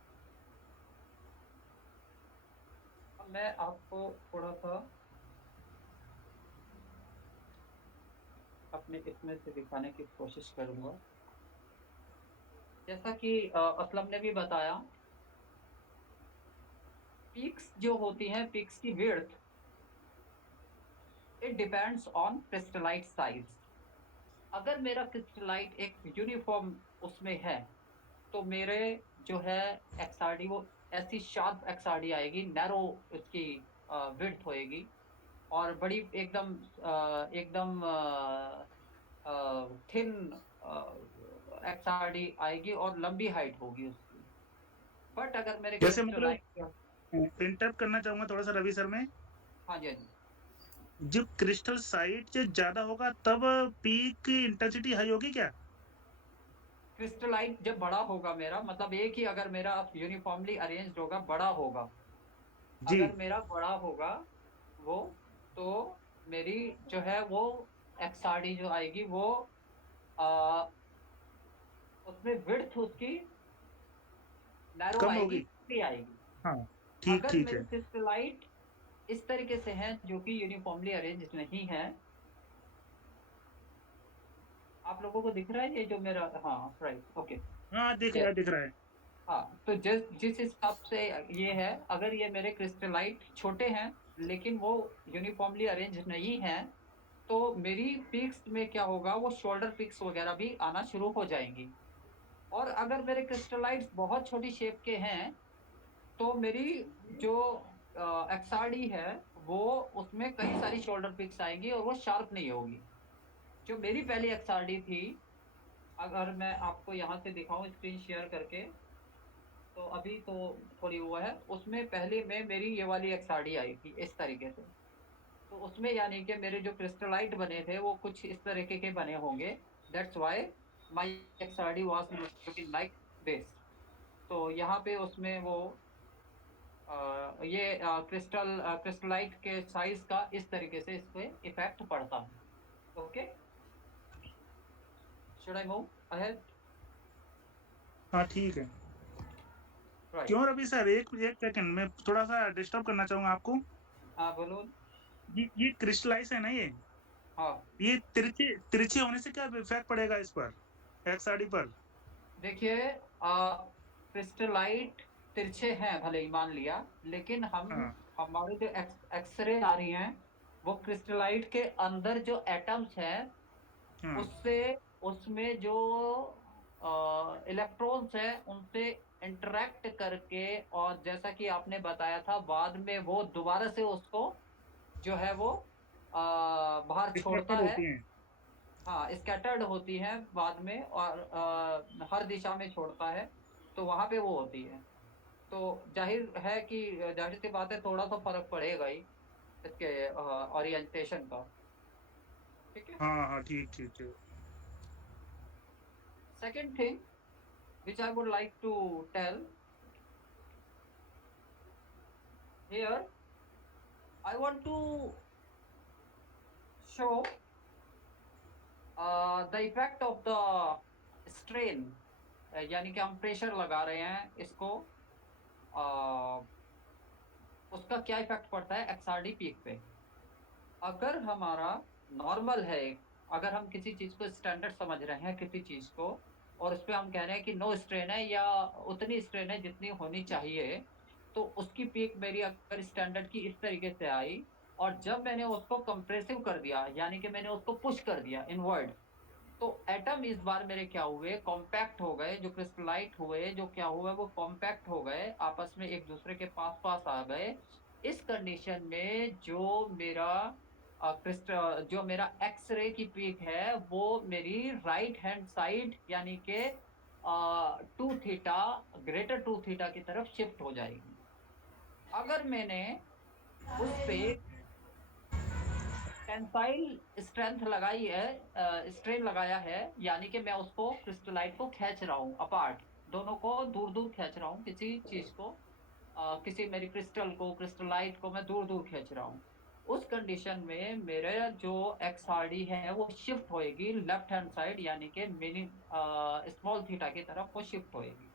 अब मैं आपको थोड़ा सा अपने इसमें से दिखाने की कोशिश करूंगा। जैसा कि असलम ने भी बताया, पीक्स जो होती हैं, पीक्स की width, it depends on crystallite size. अगर मेरा क्रिस्टलाइट एक यूनिफॉर्म उसमें है तो मेरे जो है XRD वो ऐसी शार्प XRD आएगी, नैरो उसकी विड्थ होएगी और बड़ी एकदम थिन XRD आएगी और लंबी हाइट होगी उसकी। बट अगर मेरे जैसे मतलब क्रिस्टलाइट, इंटरप्ट करना चाहूंगा थोड़ा सा रवि सर में, हाँ जी, हाँ जी, जब क्रिस्टल साइज ज्यादा होगा तब पीक की इंटेंसिटी हाई होगी क्या? क्रिस्टलाइट जब बड़ा होगा मेरा, मतलब एक ही अगर मेरा यूनिफॉर्मली अरेंज्ड होगा, बड़ा होगा, जी। अगर मेरा बड़ा होगा वो, तो मेरी जो है वो XRD जो आएगी वो आ, उसमें विड्थ उसकी नैरो कम आएगी, होगी। पतली आएगी। हाँ, ठीक अगर ठीक मेरे है। क्रिस्टलाइट इस तरीके से हैं जो कि यूनिफॉर्मली अरेंज नहीं है, आप लोगों को दिख रहा है ये जो मेरा, हाँ राइट, ओके, हाँ, दिख रहा है दिख रहा है। हाँ, तो जिस हिसाब से ये है, अगर ये मेरे क्रिस्टलाइट छोटे हैं लेकिन वो यूनिफॉर्मली अरेंज नहीं है, तो मेरी पिक्स में क्या होगा, वो शोल्डर पिक्स वगैरह भी आना शुरू हो जाएंगी। और अगर मेरे क्रिस्टलाइट्स बहुत छोटी शेप के हैं तो मेरी जो XRD है वो, उसमें कई सारी शोल्डर पिक्स आएंगी और वो शार्प नहीं होगी। जो मेरी पहली XRD थी, अगर मैं आपको यहाँ से दिखाऊं स्क्रीन शेयर करके, तो अभी तो थोड़ी वो है, उसमें पहले में मेरी ये वाली XRD आई थी इस तरीके से। तो उसमें यानी कि मेरे जो क्रिस्टलाइट बने थे वो कुछ इस तरीके के बने होंगे। That's why my XRD was looking like this. तो यहाँ पे उसमें वो ये क्रिस्टलाइट के साइज का इस तरीके से इस पे इफेक्ट पड़ता है। Okay, should I move ahead? हाँ, ठीक है। राइट, क्यों रवि सर, एक एक सेकंड में थोड़ा सा डिस्टर्ब करना चाहूंगा आपको। हाँ बोलो। ये क्रिस्टलाइज है ना, हाँ, ये तिरछे तिरछे होने से क्या इफेक्ट पड़ेगा इस पर, XRD पर? देखिए, क्रिस्टलाइट तिरछे हैं भले ही मान लिया, लेकिन हाँ। हमारे जो एक्सरे आ रही हैं वो क्रिस्टलाइट के अंदर जो एटम्स हैं हाँ। उससे, उसमें जो इलेक्ट्रॉन्स है उनसे इंटरेक्ट करके, और जैसा कि आपने बताया था बाद में वो दोबारा से उसको जो है वो बाहर छोड़ता डिस्ट्रक्टेड है। होती हैं। हाँ, स्कैटर्ड होती है बाद में, और हर दिशा में छोड़ता है, तो वहां पे वो होती है। तो जाहिर है कि जाहिर सी बात है थोड़ा सा फर्क पड़ेगा ही इसके ओरिएंटेशन का। ठीक है। हाँ हाँ, ठीक ठीक ठीक। Second thing which I would like to tell here, I want to show the effect of the strain, यानी कि हम प्रेशर लगा रहे हैं इसको, uh, उसका क्या इफेक्ट पड़ता है एक्सआरडी पीक पे। अगर हमारा नॉर्मल है, अगर हम किसी चीज को स्टैंडर्ड समझ रहे हैं किसी चीज को, और उस पे हम कह रहे हैं कि नो स्ट्रेन है या उतनी स्ट्रेन है जितनी होनी चाहिए, तो उसकी पीक मेरी अगर स्टैंडर्ड की इस तरीके से आई, और जब मैंने उसको कंप्रेसिव कर दिया यानी कि मैंने उसको पुश कर दिया इनवर्ड, तो एटम इस बार मेरे क्या हुए, कॉम्पैक्ट हो गए, जो क्रिस्टलाइट हुए, जो क्या हुआ वो कॉम्पैक्ट हो गए, आपस में एक दूसरे के पास पास आ गए। इस कंडीशन में जो मेरा एक्सरे की पीक है वो मेरी राइट हैंड साइड यानी कि 2 थीटा, ग्रेटर 2 थीटा की तरफ शिफ्ट हो जाएगी। अगर मैंने उस पे टेंसाइल स्ट्रेंथ लगाई है, स्ट्रेन लगाया है, यानी कि मैं उसको क्रिस्टलाइट को खींच रहा हूँ अपार्ट, दोनों को दूर दूर खींच रहा हूँ, किसी चीज को किसी मेरी क्रिस्टल को, क्रिस्टलाइट को मैं दूर दूर खींच रहा हूँ। उस कंडीशन में मेरे जो एक्सआरडी है वो शिफ्ट होएगी लेफ्ट हैंड साइड यानी कि मिनी स्मॉल थीटा की तरफ वो शिफ्ट होएगी।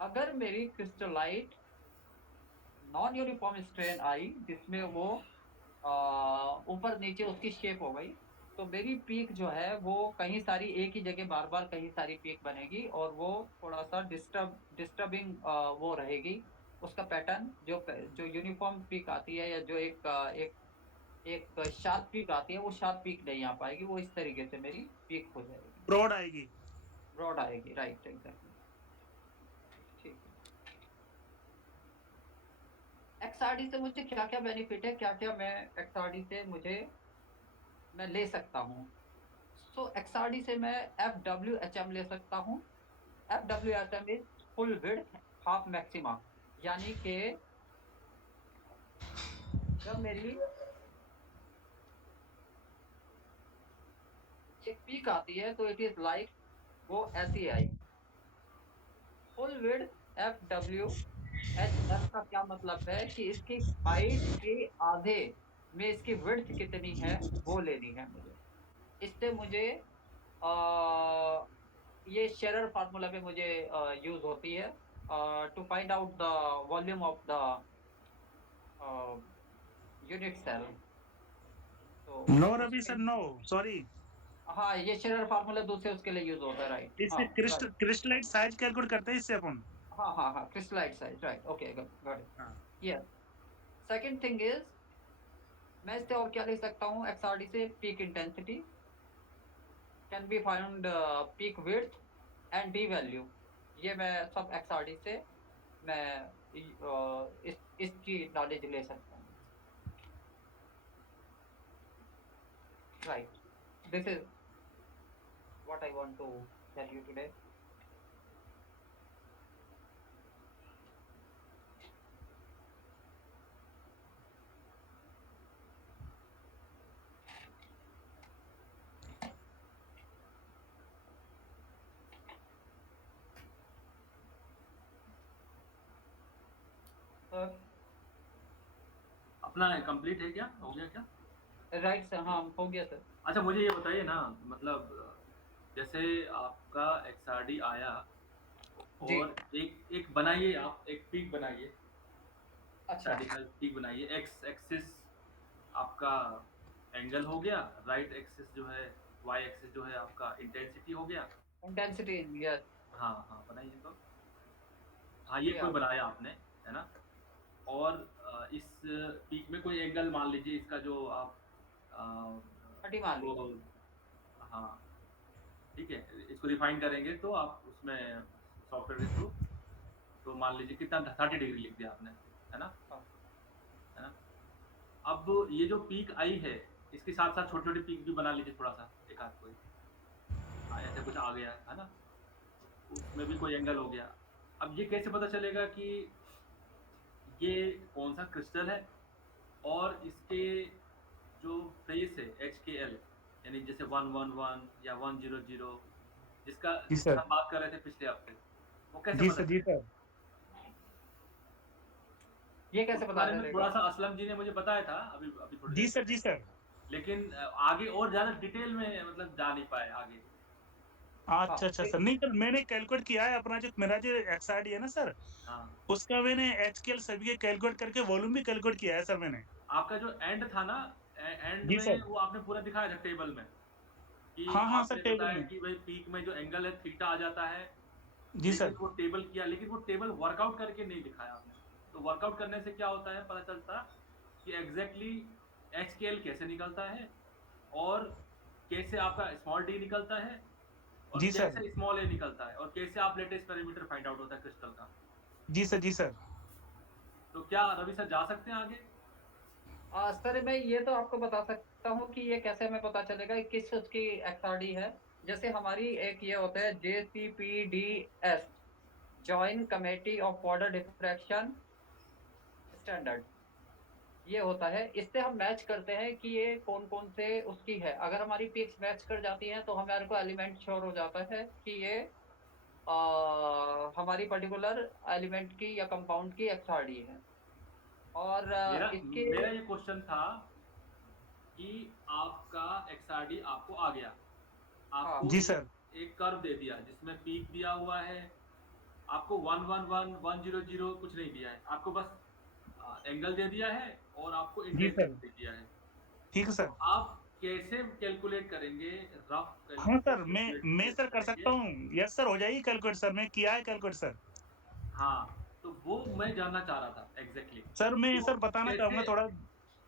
अगर मेरी क्रिस्टलाइट नॉन यूनिफॉर्म स्ट्रेन आई जिसमें वो ऊपर नीचे उसकी शेप हो गई, तो मेरी पीक जो है वो कहीं सारी एक ही जगह बार बार कहीं सारी पीक बनेगी, और वो थोड़ा सा डिस्टर्बिंग वो रहेगी उसका पैटर्न। जो यूनिफॉर्म पीक आती है या जो एक शार्प पीक आती है, वो शार्प पीक नहीं आ पाएगी, वो इस तरीके से मेरी पीक हो जाएगी, ब्रॉड आएगी। ब्रॉड आएगी, राइट, एग्जैक्टली। ठीक है। एक्सआरडी से मुझे क्या क्या बेनिफिट है, क्या क्या मैं एक्सआरडी से मैं ले सकता हूँ। सो एक्सआरडी से मैं FWHM ले सकता हूँ। FWHM is full width half maxima, यानी कि जब मेरी एक पीक आती है तो इट इज लाइक वो ऐसी आई। फुल विड्थ FWHM का क्या मतलब है कि इसकी हाइट के आधे में इसकी विड्थ कितनी है वो लेनी है मुझे। इससे मुझे आ, ये शेरर फार्मूला पे मुझे यूज होती है to find out the volume of the unit cell. तो नो रवि उसमें सर, नो, सॉरी। हाँ, ये शेरर फार्मूला दूसरे उसके लिए यूज होता है, राइट। इससे हाँ, राइट। क्रिस्टलाइट साइज कैलकुलेट करते हैं इससे अपन। हाँ हाँ हाँ, crystallite size, right, okay, got it. हाँ। यस। सेकंड थिंग इज, मैं इससे और क्या ले सकता हूँ एक्सआरडी से, peak intensity can be found, peak width and D value, ये मैं सब एक्सआरडी से मैं इसकी नॉलेज ले सकता हूँ, right. This is what I want to tell you today. अपना कंप्लीट है क्या, हो गया क्या? राइट सर, हाँ हो गया सर। अच्छा, मुझे ये बताइए ना, मतलब जैसे आपका XRD आया जी। और एक एक बनाइए, आप एक पीक बनाइए, अच्छा। रेडिकल पीक बनाइए। एक्स एक्सिस आपका एंगल हो गया, राइट एक्सिस जो है, वाई एक्सिस जो है आपका इंटेंसिटी हो गया। Intensity, yes. हाँ हाँ, बनाइए तो। हाँ, ये कोई या बनाया आपने, है ना? और इस पीक में कोई एंगल मान लीजिए, इसका जो आप 30 मान इसको, लीजिए। हाँ, ठीक है? इसको रिफाइन करेंगे तो आप उसमें सॉफ्टवेयर के थ्रू तो मान लीजिए कितना 30 डिग्री लिख दिया आपने, है ना? हाँ। है ना? अब ये जो पीक आई है, इसके साथ-साथ छोटी-छोटी पीक भी बना लीजिए थोड़ा-सा, एक आध कोई। ऐसे कुछ आ गया, है ना? उसमें भी कोई एंगल हो गया। अब ये कैसे पता चलेगा कि ये कौन-सा क्रिस्टल है और इसके जो फेस है HKL यानी जैसे 111 या 100 जिसका जी जिस पर सर। हम बात कर रहे थे पिछले हफ्ते, वो कैसे जी पता सर, जी चलेगा? सर। ये कैसे उसके पता बारे में चलेगा? थोड़ा-सा असलम जी ने मुझे बताया था अभी अभी थोड़ी जी देर सर, पहले। जी सर। लेकिन आगे और ज़्यादा डिटेल में मतलब जा नहीं पाए आगे। हाँ, अच्छा, अच्छा सर। नहीं सर, मैंने कैलकुलेट किया है अपना जो मेरा जो एक्सआरडी है ना सर, हाँ, उसका मैंने एचकेएल सभी के कैलकुलेट करके वॉल्यूम भी कैलकुलेट किया है सर मैंने। आपका जो एंड था ना एंड जी में सर। वो आपने पूरा दिखाया था टेबल में, कि हाँ, हाँ सर, आपने टेबल बताया में। कि भाई पीक में जो एंगल है थीटा आ जाता है, जी लेकिन सर। वो टेबल किया लेकिन वो टेबल वर्कआउट करके नहीं दिखाया आपने। तो वर्कआउट करने से क्या होता है पता चलता कि एग्ज़ैक्टली एचकेएल कैसे निकलता है और कैसे आपका स्मॉल डी निकलता है और जी सर। कैसे स्मॉल ए निकलता है और कैसे आप लेटेस्ट पैरामीटर फाइंड आउट होता है क्रिस्टल का। जी सर, जी सर। तो क्या रवि सर जा सकते हैं आगे? सर मैं ये तो आपको बता सकता हूँ कि ये कैसे हमें पता चलेगा कि किस उसकी एक्सआरडी है। जैसे हमारी एक ये होता है JCPDS, joint committee of border diffraction standard, ये होता है। इससे हम मैच करते हैं कि ये कौन-कौन से उसकी है। अगर हमारी पीक्स मैच कर जाती हैं तो हमारे को एलिमेंट श्योर हो जाता है कि ये अ, हमारी पर्टिकुलर एलिमेंट की या कंपाउंड की एक्सआरडी है। और मेरा इसके मेरा ये क्वेश्चन था कि आपका एक्सआरडी आपको आ गया। हाँ, आपको जी एक सर। एक कर्व दे दिया जिसमें पीक दिया हुआ है। आपको 111, 100 कुछ नहीं दिया है। आपको बस एंगल दे दिया है और आपको जी सर। इंटेंसिटी दे दिया है। ठीक है तो सर। आप कैसे कैलकुलेट करेंगे? रफ हाँ सर, मैं कैलकुलेट सर कर करेंगे? सकता हूँ। यस सर, हो जाएगी कैलकुलेट सर, मैं किया है कैलकुलेट सर। हाँ, तो वो मैं जानना चाह रहा था एग्ज़ैक्टली। सर मैं तो सर बताना चाहूँगा कैसे थोड़ा।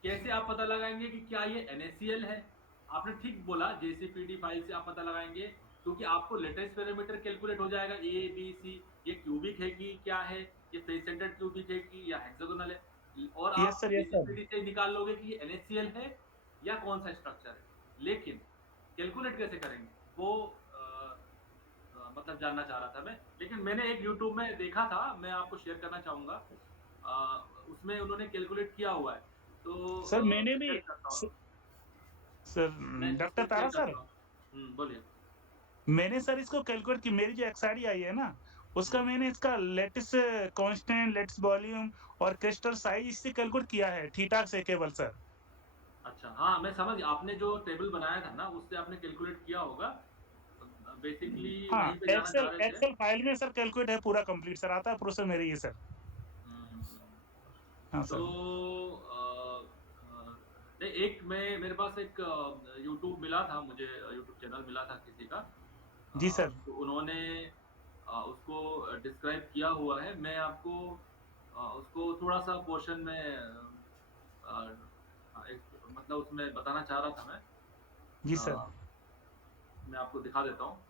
कैसे आप पता लगाएँगे कि क्या ये NaCl है? आपने ठीक बोला JCPD फाइल से आप पता लगाएँगे क्योंकि आपको लेटेस्ट पैरामीटर कैलकुलेट हो जाएगा A, B, C ये क्यूबिक है कि क्या है? ये फेस सेंटर्ड क्यूबिक है कि या हेक्सागोनल है? और यस आप सर, यस सर। JCPD से निकाल लोगे कि ये NaCl है या कौन-सा स्ट्रक्चर है। लेकिन कैलकुलेट कैसे करेंगे? वो मतलब जानना चाह रहा था मैं। लेकिन मैंने एक यूट्यूब में देखा था, मैं आपको शेयर करना चाहूँगा। उसमें उन्होंने कैलकुलेट किया हुआ है। तो सर मैंने मैं भी शेयर करता हूँ सर, मैं डॉक्टर इसको शेयर तारा सर, करता हूँ। बोलिए। मैंने सर इसको कैलकुलेट की, मेरी जो एक्सआरडी आई है ना, हुँ, उसका मैंने इसका लेटिस कांस्टेंट, लेटिस वॉल्यूम और क्रिस्टल साइज इससे कैलकुलेट किया है थीटा से केवल सर। अच्छा हाँ, मैं समझ गया। आपने जो टेबल बनाया था ना, उससे आपने कैलकुलेट किया होगा। बेसिकली हाँ, वहीं पे जाना एक्सेल चाह रहे थे। एक्सेल फाइल में सर कैलकुलेट है पूरा कंप्लीट सर, आता है प्रोसेस मेरे ये सर। हुँ, हुँ, हुँ। हाँ तो सर। नहीं एक मैं मेरे पास एक यूट्यूब मिला था मुझे यूट्यूब चैनल मिला था किसी का जी सर। तो उन्होंने उसको डिस्क्राइब किया हुआ है मैं आपको उसको थोड़ा-सा पोर्शन में एक मतलब उसमें बताना चाह रहा था मैं जी सर। अ, मैं आपको दिखा देता हूँ।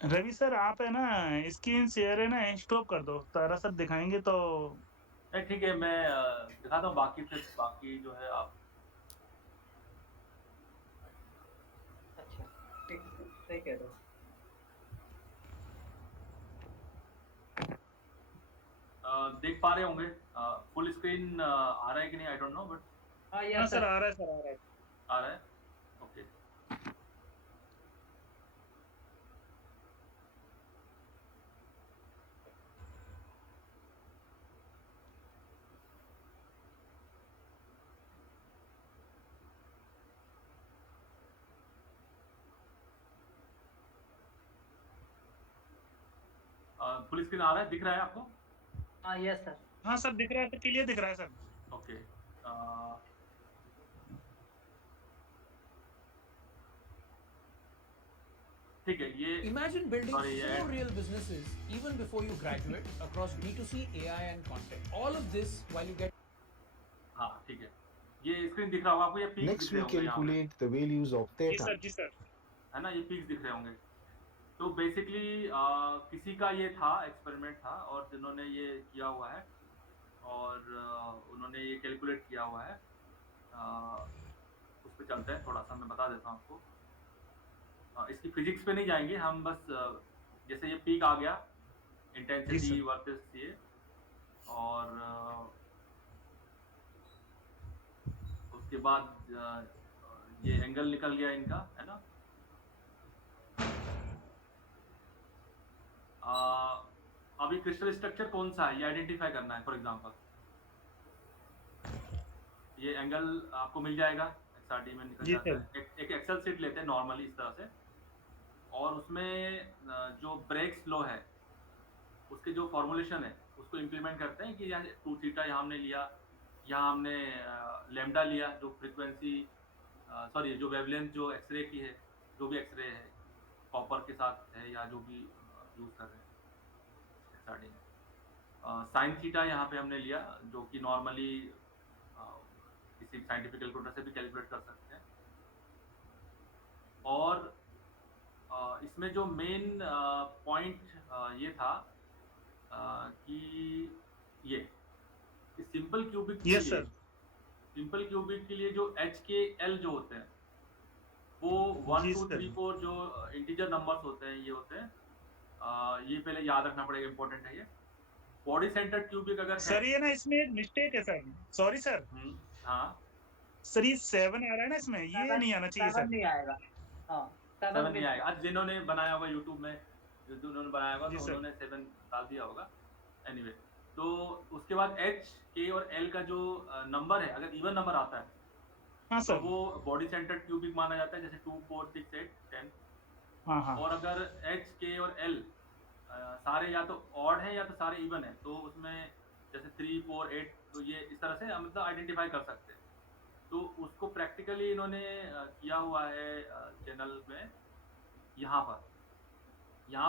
रवि सर आप है ना, स्क्रीन शेयर है ना स्टॉप कर दो, तारा सर दिखाएँगे तो। नहीं ठीक है मैं दिखाता हूँ बाकी फिर बाकी जो है आप अच्छा, ठीक है, सही कह रहे हो। देख पा रहे होंगे फुल स्क्रीन आ रहा है कि नहीं आई डोंट नो बट हाँ, हाँ यस सर, सर। आ रहा है सर, आ रहा है। आ रहा है? ओके। फुल स्क्रीन आ रहा है, दिख रहा है आपको? हाँ, यस सर। हाँ सर, दिख रहा है, क्लियर दिख रहा है सर। ओके। ठीक है, ये Imagine building Sorry, yeah. 4 real businesses even before you graduate across B2C, AI and content. All of this while you get हाँ, ठीक है। ये स्क्रीन दिख रहा होगा आपको, ये पीक्स Next, दिख रहे we होंगे यहाँ पे, calculate the values of जी theta. सर, जी सर। है ना? ये पीक्स दिख रहे होंगे। तो बेसिकली किसी का ये था, एक्सपेरिमेंट था और जिन्होंने ये किया हुआ है और उन्होंने ये कैलकुलेट किया हुआ है। उस पे चलते हैं, थोड़ा सा मैं बता देता हूँ आपको। इसकी फिजिक्स पे नहीं जाएंगे हम, बस जैसे ये पीक आ गया, जी इंटेंसिटी सर। वर्सेस ये, और उसके बाद ये एंगल निकल गया इनका, है ना? अभी क्रिस्टल स्ट्रक्चर कौन सा है ये आइडेंटिफाई करना है। फॉर एग्जांपल ये एंगल आपको मिल जाएगा, XRD में निकल जी जाता सर। है। एक एक्सेल शीट लेते हैं नॉर्मली इस तरह से, और उसमें जो ब्रेक्स लॉ है उसके जो फॉर्मूलेशन है उसको इम्प्लीमेंट करते हैं कि यहाँ 2 थीटा यहाँ हमने लिया, यहाँ हमने लैम्डा लिया, जो फ्रीक्वेंसी सॉरी जो वेवलेंथ जो एक्सरे की है, जो भी एक्सरे है कॉपर के साथ है या जो भी यूज़ कर रहे हैं XRD में। साइन थीटा यहाँ पे हमने लिया, जो कि नॉर्मली किसी साइंटिफिक कैलकुलेटर से भी कैलकुलेट कर सकते हैं। और इसमें जो मेन पॉइंट ये था कि ये सिंपल क्यूबिक के यस लिए, सर। सिंपल क्यूबिक के लिए जो HKL जो होते हैं वो 1 जी 2 सर। 3 4 जो इंटीजर नंबर्स होते हैं ये होते हैं। ये पहले याद रखना पड़ेगा, इंपॉर्टेंट है ये। बॉडी सेंटर्ड क्यूबिक अगर है, सर ये ना इसमें एक मिस्टेक है सर, सॉरी सर। हाँ सर ये 7 आ रहा है ना इसमें, ये नहीं आना चाहिए 7 सर। नहीं आएगा। हाँ, 7 7 नहीं आएगा। आज जिन्होंने बनाया होगा यूट्यूब में, जो उन्होंने बनाया होगा जी तो सर। उन्होंने 7 डाल दिया होगा। एनीवे, तो उसके बाद H, K और L का जो नंबर है, अगर इवन नंबर आता है हाँ तो सर। वो बॉडी सेंटर्ड क्यूबिक माना जाता है, जैसे 2 4 6 8 10। हाँ हाँ। और अगर H, K और L सारे या तो ऑड है या तो सारे इवन है, तो उसमें जैसे 3 4 8, तो ये इस तरह से मतलब आइडेंटिफाई कर सकते हैं। तो उसको प्रैक्टिकली इन्होंने किया हुआ है चैनल में। यहाँ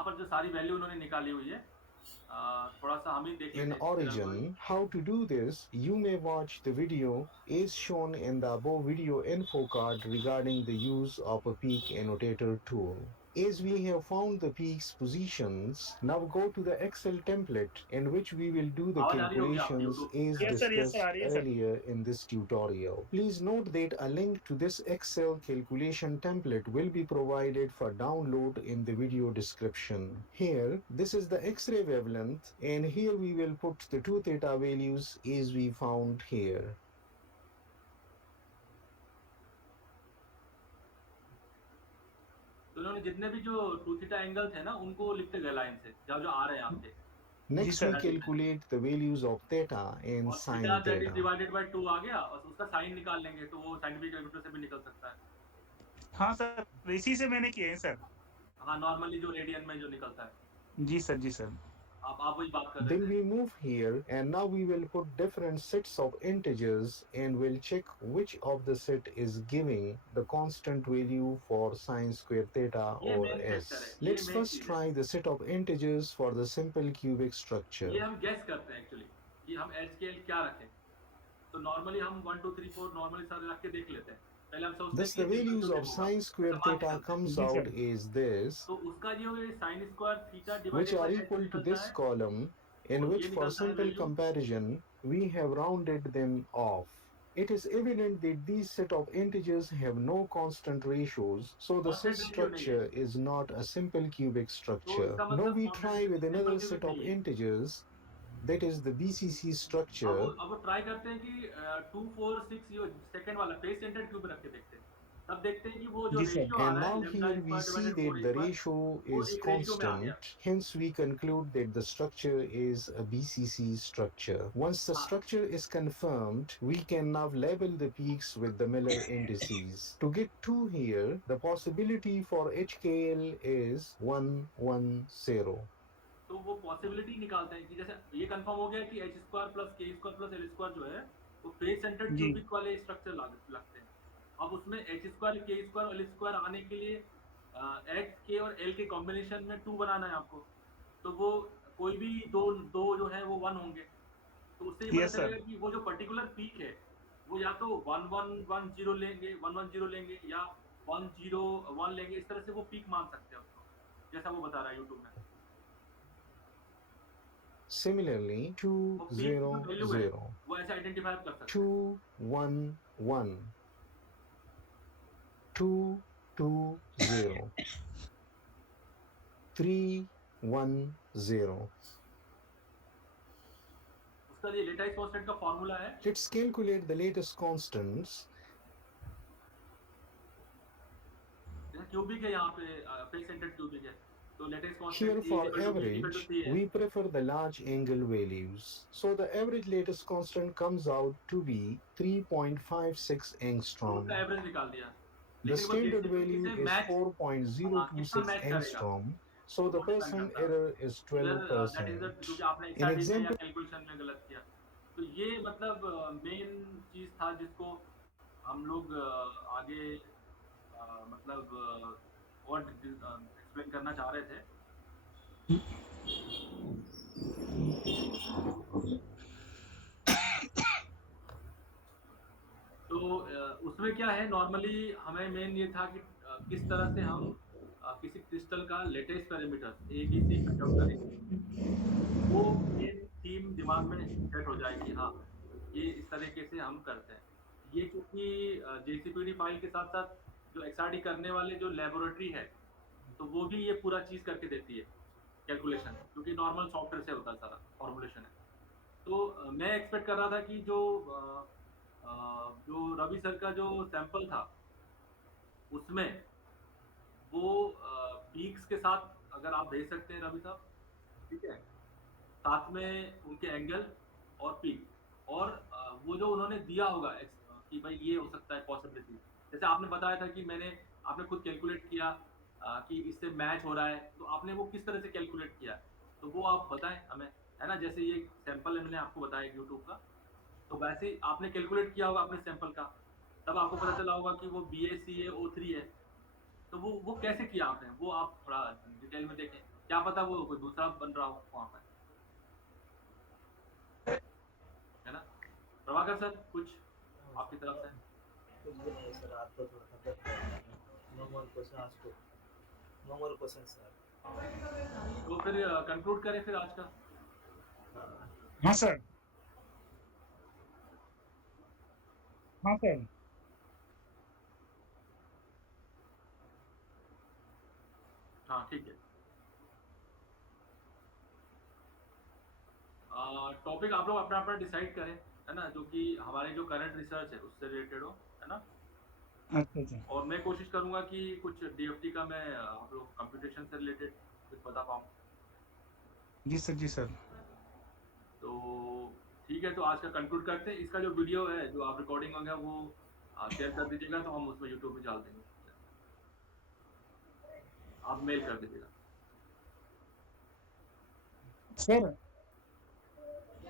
पर जो सारी वैल्यू उन्होंने निकाली हुई है, थोड़ा सा हम ही देख लेते In हैं इस channel को। origin, how to do this, you may watch the video is shown in the above video info card regarding the use of a peak annotator tool. As we have found the peak's positions, now go to the Excel template in which we will do the आवाज आ रही होगी आपकी calculations YouTube as पे? Yes sir, yes discussed sir, आ रही है sir. earlier in this tutorial. Please note that a link to this Excel calculation template will be provided for download in the video description. Here, this is the X-ray wavelength, and here we will put the 2 theta values as we found here. तो उन्होंने जितने भी जो 2 theta angle थे ना, उनको लिखते गए लाइन से, जो आ रहे हैं आपके। Next, sir. we calculate the values of theta and और sin theta that is theta. Divided by 2 आ गया, और उसका साइन निकाल लेंगे तो वो साइंटिफिक कैलकुलेटर से भी निकल सकता है। हाँ सर, इसी से मैंने किए हैं सर। हाँ, नॉर्मली जो रेडियन में जो निकलता है। जी सर, जी सर। आप वही बात कर रहे Then थे। we move here, and now we will put different sets of integers and we'll check which of the set is giving the constant value for sine square theta ये or main s. factor है, ये Let's main first चीज है। try the set of integers for the simple cubic structure. ये हम gas करते हैं actually कि हम HKL क्या रखें। तो नॉर्मली हम 1 2 3 4 नॉर्मली सारे रख के देख लेते हैं। पहले हम सोचते Thus, हैं the कि ये values बिल्कुल of होगा, sine square उसके बाद theta निकलते हैं। comes जी out सर। is this, तो उसका ये हो गया sin square theta which divided are by h equal to निकलता this है, column, in और which ये for निकलता है simple value. comparison, we have rounded them off. It is evident that these set of integers have no constant ratios, so the Constant set ratio नहीं है। structure is not a simple cubic तो structure. इसका Now मतलब we constant try with simple another cubic set of नहीं है। integers, that is the BCC structure. अब वो try करते हैं कि 2 4 6 ये सेकंड वाला फेस सेंटर्ड क्यूब रख के देखते हैं। तब देखते हैं कि वो जो जी सर। रेशियो आ And रहा है now lambda here we square see divided that 4 the a square, ratio वो is एक रेशियो में आ गया। constant. Hence we conclude that the structure is a BCC structure. Once the हाँ। structure is confirmed, we can now label the peaks with the Miller indices. To get 2 here, the possibility for HKL is 1 1 0. तो वो possibility निकालते हैं कि जैसे ये confirm हो गया कि h square plus k square plus l square जो है वो फेस सेंटर्ड जी। क्यूबिक वाले स्ट्रक्चर लगते हैं। अब उसमें h square k square l square आने के लिए h k और l के कॉम्बिनेशन में 2 बनाना है आपको, तो वो कोई भी दो जो है वो 1 होंगे, तो उससे ये पता Yes, sir. चलेगा कि वो जो पर्टिकुलर पीक है वो या तो 1110 लेंगे 110 लेंगे या 101 लेंगे, इस तरह से वो पीक मान सकते हैं उसको, जैसा वो बता रहा है यूट्यूब में। Similarly, वो पीक जो वैल्यू है 200, वो ऐसे आइडेंटिफाई कर सकते हैं। 211, 220, 310. उसका ये लेटाइस कांस्टेंट का फॉर्मूला है, Let's calculate the latest constants. जैसे क्यूबिक है यहाँ पे फेस सेंटर्ड क्यूबिक है, तो lattice Here constant for average, we prefer the large angle values. So the average latest constant comes out to be 3.56 angstrom. उसका average निकाल दिया, The लेकिन वो standard JCP value से is मैच 4.026 match करेगा? angstrom. So the वो depend percent करता है। error is that is 12%. क्योंकि आपने In XRD में या example, कैलकुलेशन में गलत किया, तो ये मतलब मेन चीज था जिसको हम लोग आगे मतलब और एक्सप्लेन करना चाह रहे थे। तो उसमें क्या है, नॉर्मली हमें मेन ये था कि किस तरह से हम किसी क्रिस्टल का latest parameter ABC find out करेंगे, वो मेन थीम दिमाग में सेट हो जाएगी। हाँ, ये इस तरीके से हम करते हैं ये, क्योंकि JCPD फाइल के साथ साथ जो XRD करने वाले जो लेबोरेटरी है, तो वो भी ये पूरा चीज़ करके देती है कैलकुलेशन, क्योंकि नॉर्मल सॉफ्टवेयर से होता है सारा फॉर्मुलेशन है। तो मैं एक्सपेक्ट कर रहा था कि जो रवि सर का जो सैंपल था उसमें वो पीक्स के साथ अगर आप भेज सकते हैं रवि साहब, ठीक है, साथ में उनके एंगल और पीक, और वो जो उन्होंने दिया होगा कि भाई ये हो सकता है पॉसिबिलिटी, जैसे आपने बताया था कि आपने खुद कैलकुलेट किया कि इससे मैच हो रहा है, तो आपने वो किस तरह से कैलकुलेट किया, तो वो आप बताएं हमें, है ना। जैसे ये सैंपल मैंने आपको बताया यूट्यूब का, तो वैसे ही आपने कैलकुलेट किया होगा अपने सैंपल का, तब आपको पता चला होगा कि वो BaCaO3 है, तो वो कैसे किया आपने, वो आप थोड़ा डिटेल में देखें, क्या पता वो कोई दूसरा बन रहा हो वहाँ पर, है ना। प्रभाकर सर कुछ आपकी तरफ से? कुछ भी नहीं सर, आज तो थोड़ा सा नो मोर क्वेश्चन, आज को नो मोर क्वेश्चन सर। तो फिर कंक्लूड करें फिर आज का। हाँ सर, हाँ सर। हाँ ठीक है, टॉपिक आप लोग अपना अपना डिसाइड करें, है ना, जो कि हमारे जो करंट रिसर्च है उससे रिलेटेड हो, है ना। अच्छा अच्छा। और मैं कोशिश करूंगा कि कुछ DFT का मैं आप लोग कंप्यूटेशन से रिलेटेड कुछ बता पाऊँ। जी सर, जी सर। तो ठीक है, तो आज का कंक्लूड करते हैं। इसका जो वीडियो है, जो आप रिकॉर्डिंग होगा वो शेयर कर दीजिएगा, तो हम उसमें यूट्यूब में डाल देंगे, आप मेल कर दीजिएगा। सर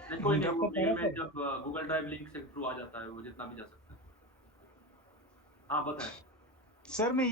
नहीं कोई नहीं, वो डॉक्टर मेल तारा में सर, जब गूगल ड्राइव लिंक से थ्रू आ जाता है, वो जितना भी जा सकता है। हाँ बताएं। सर मैं ये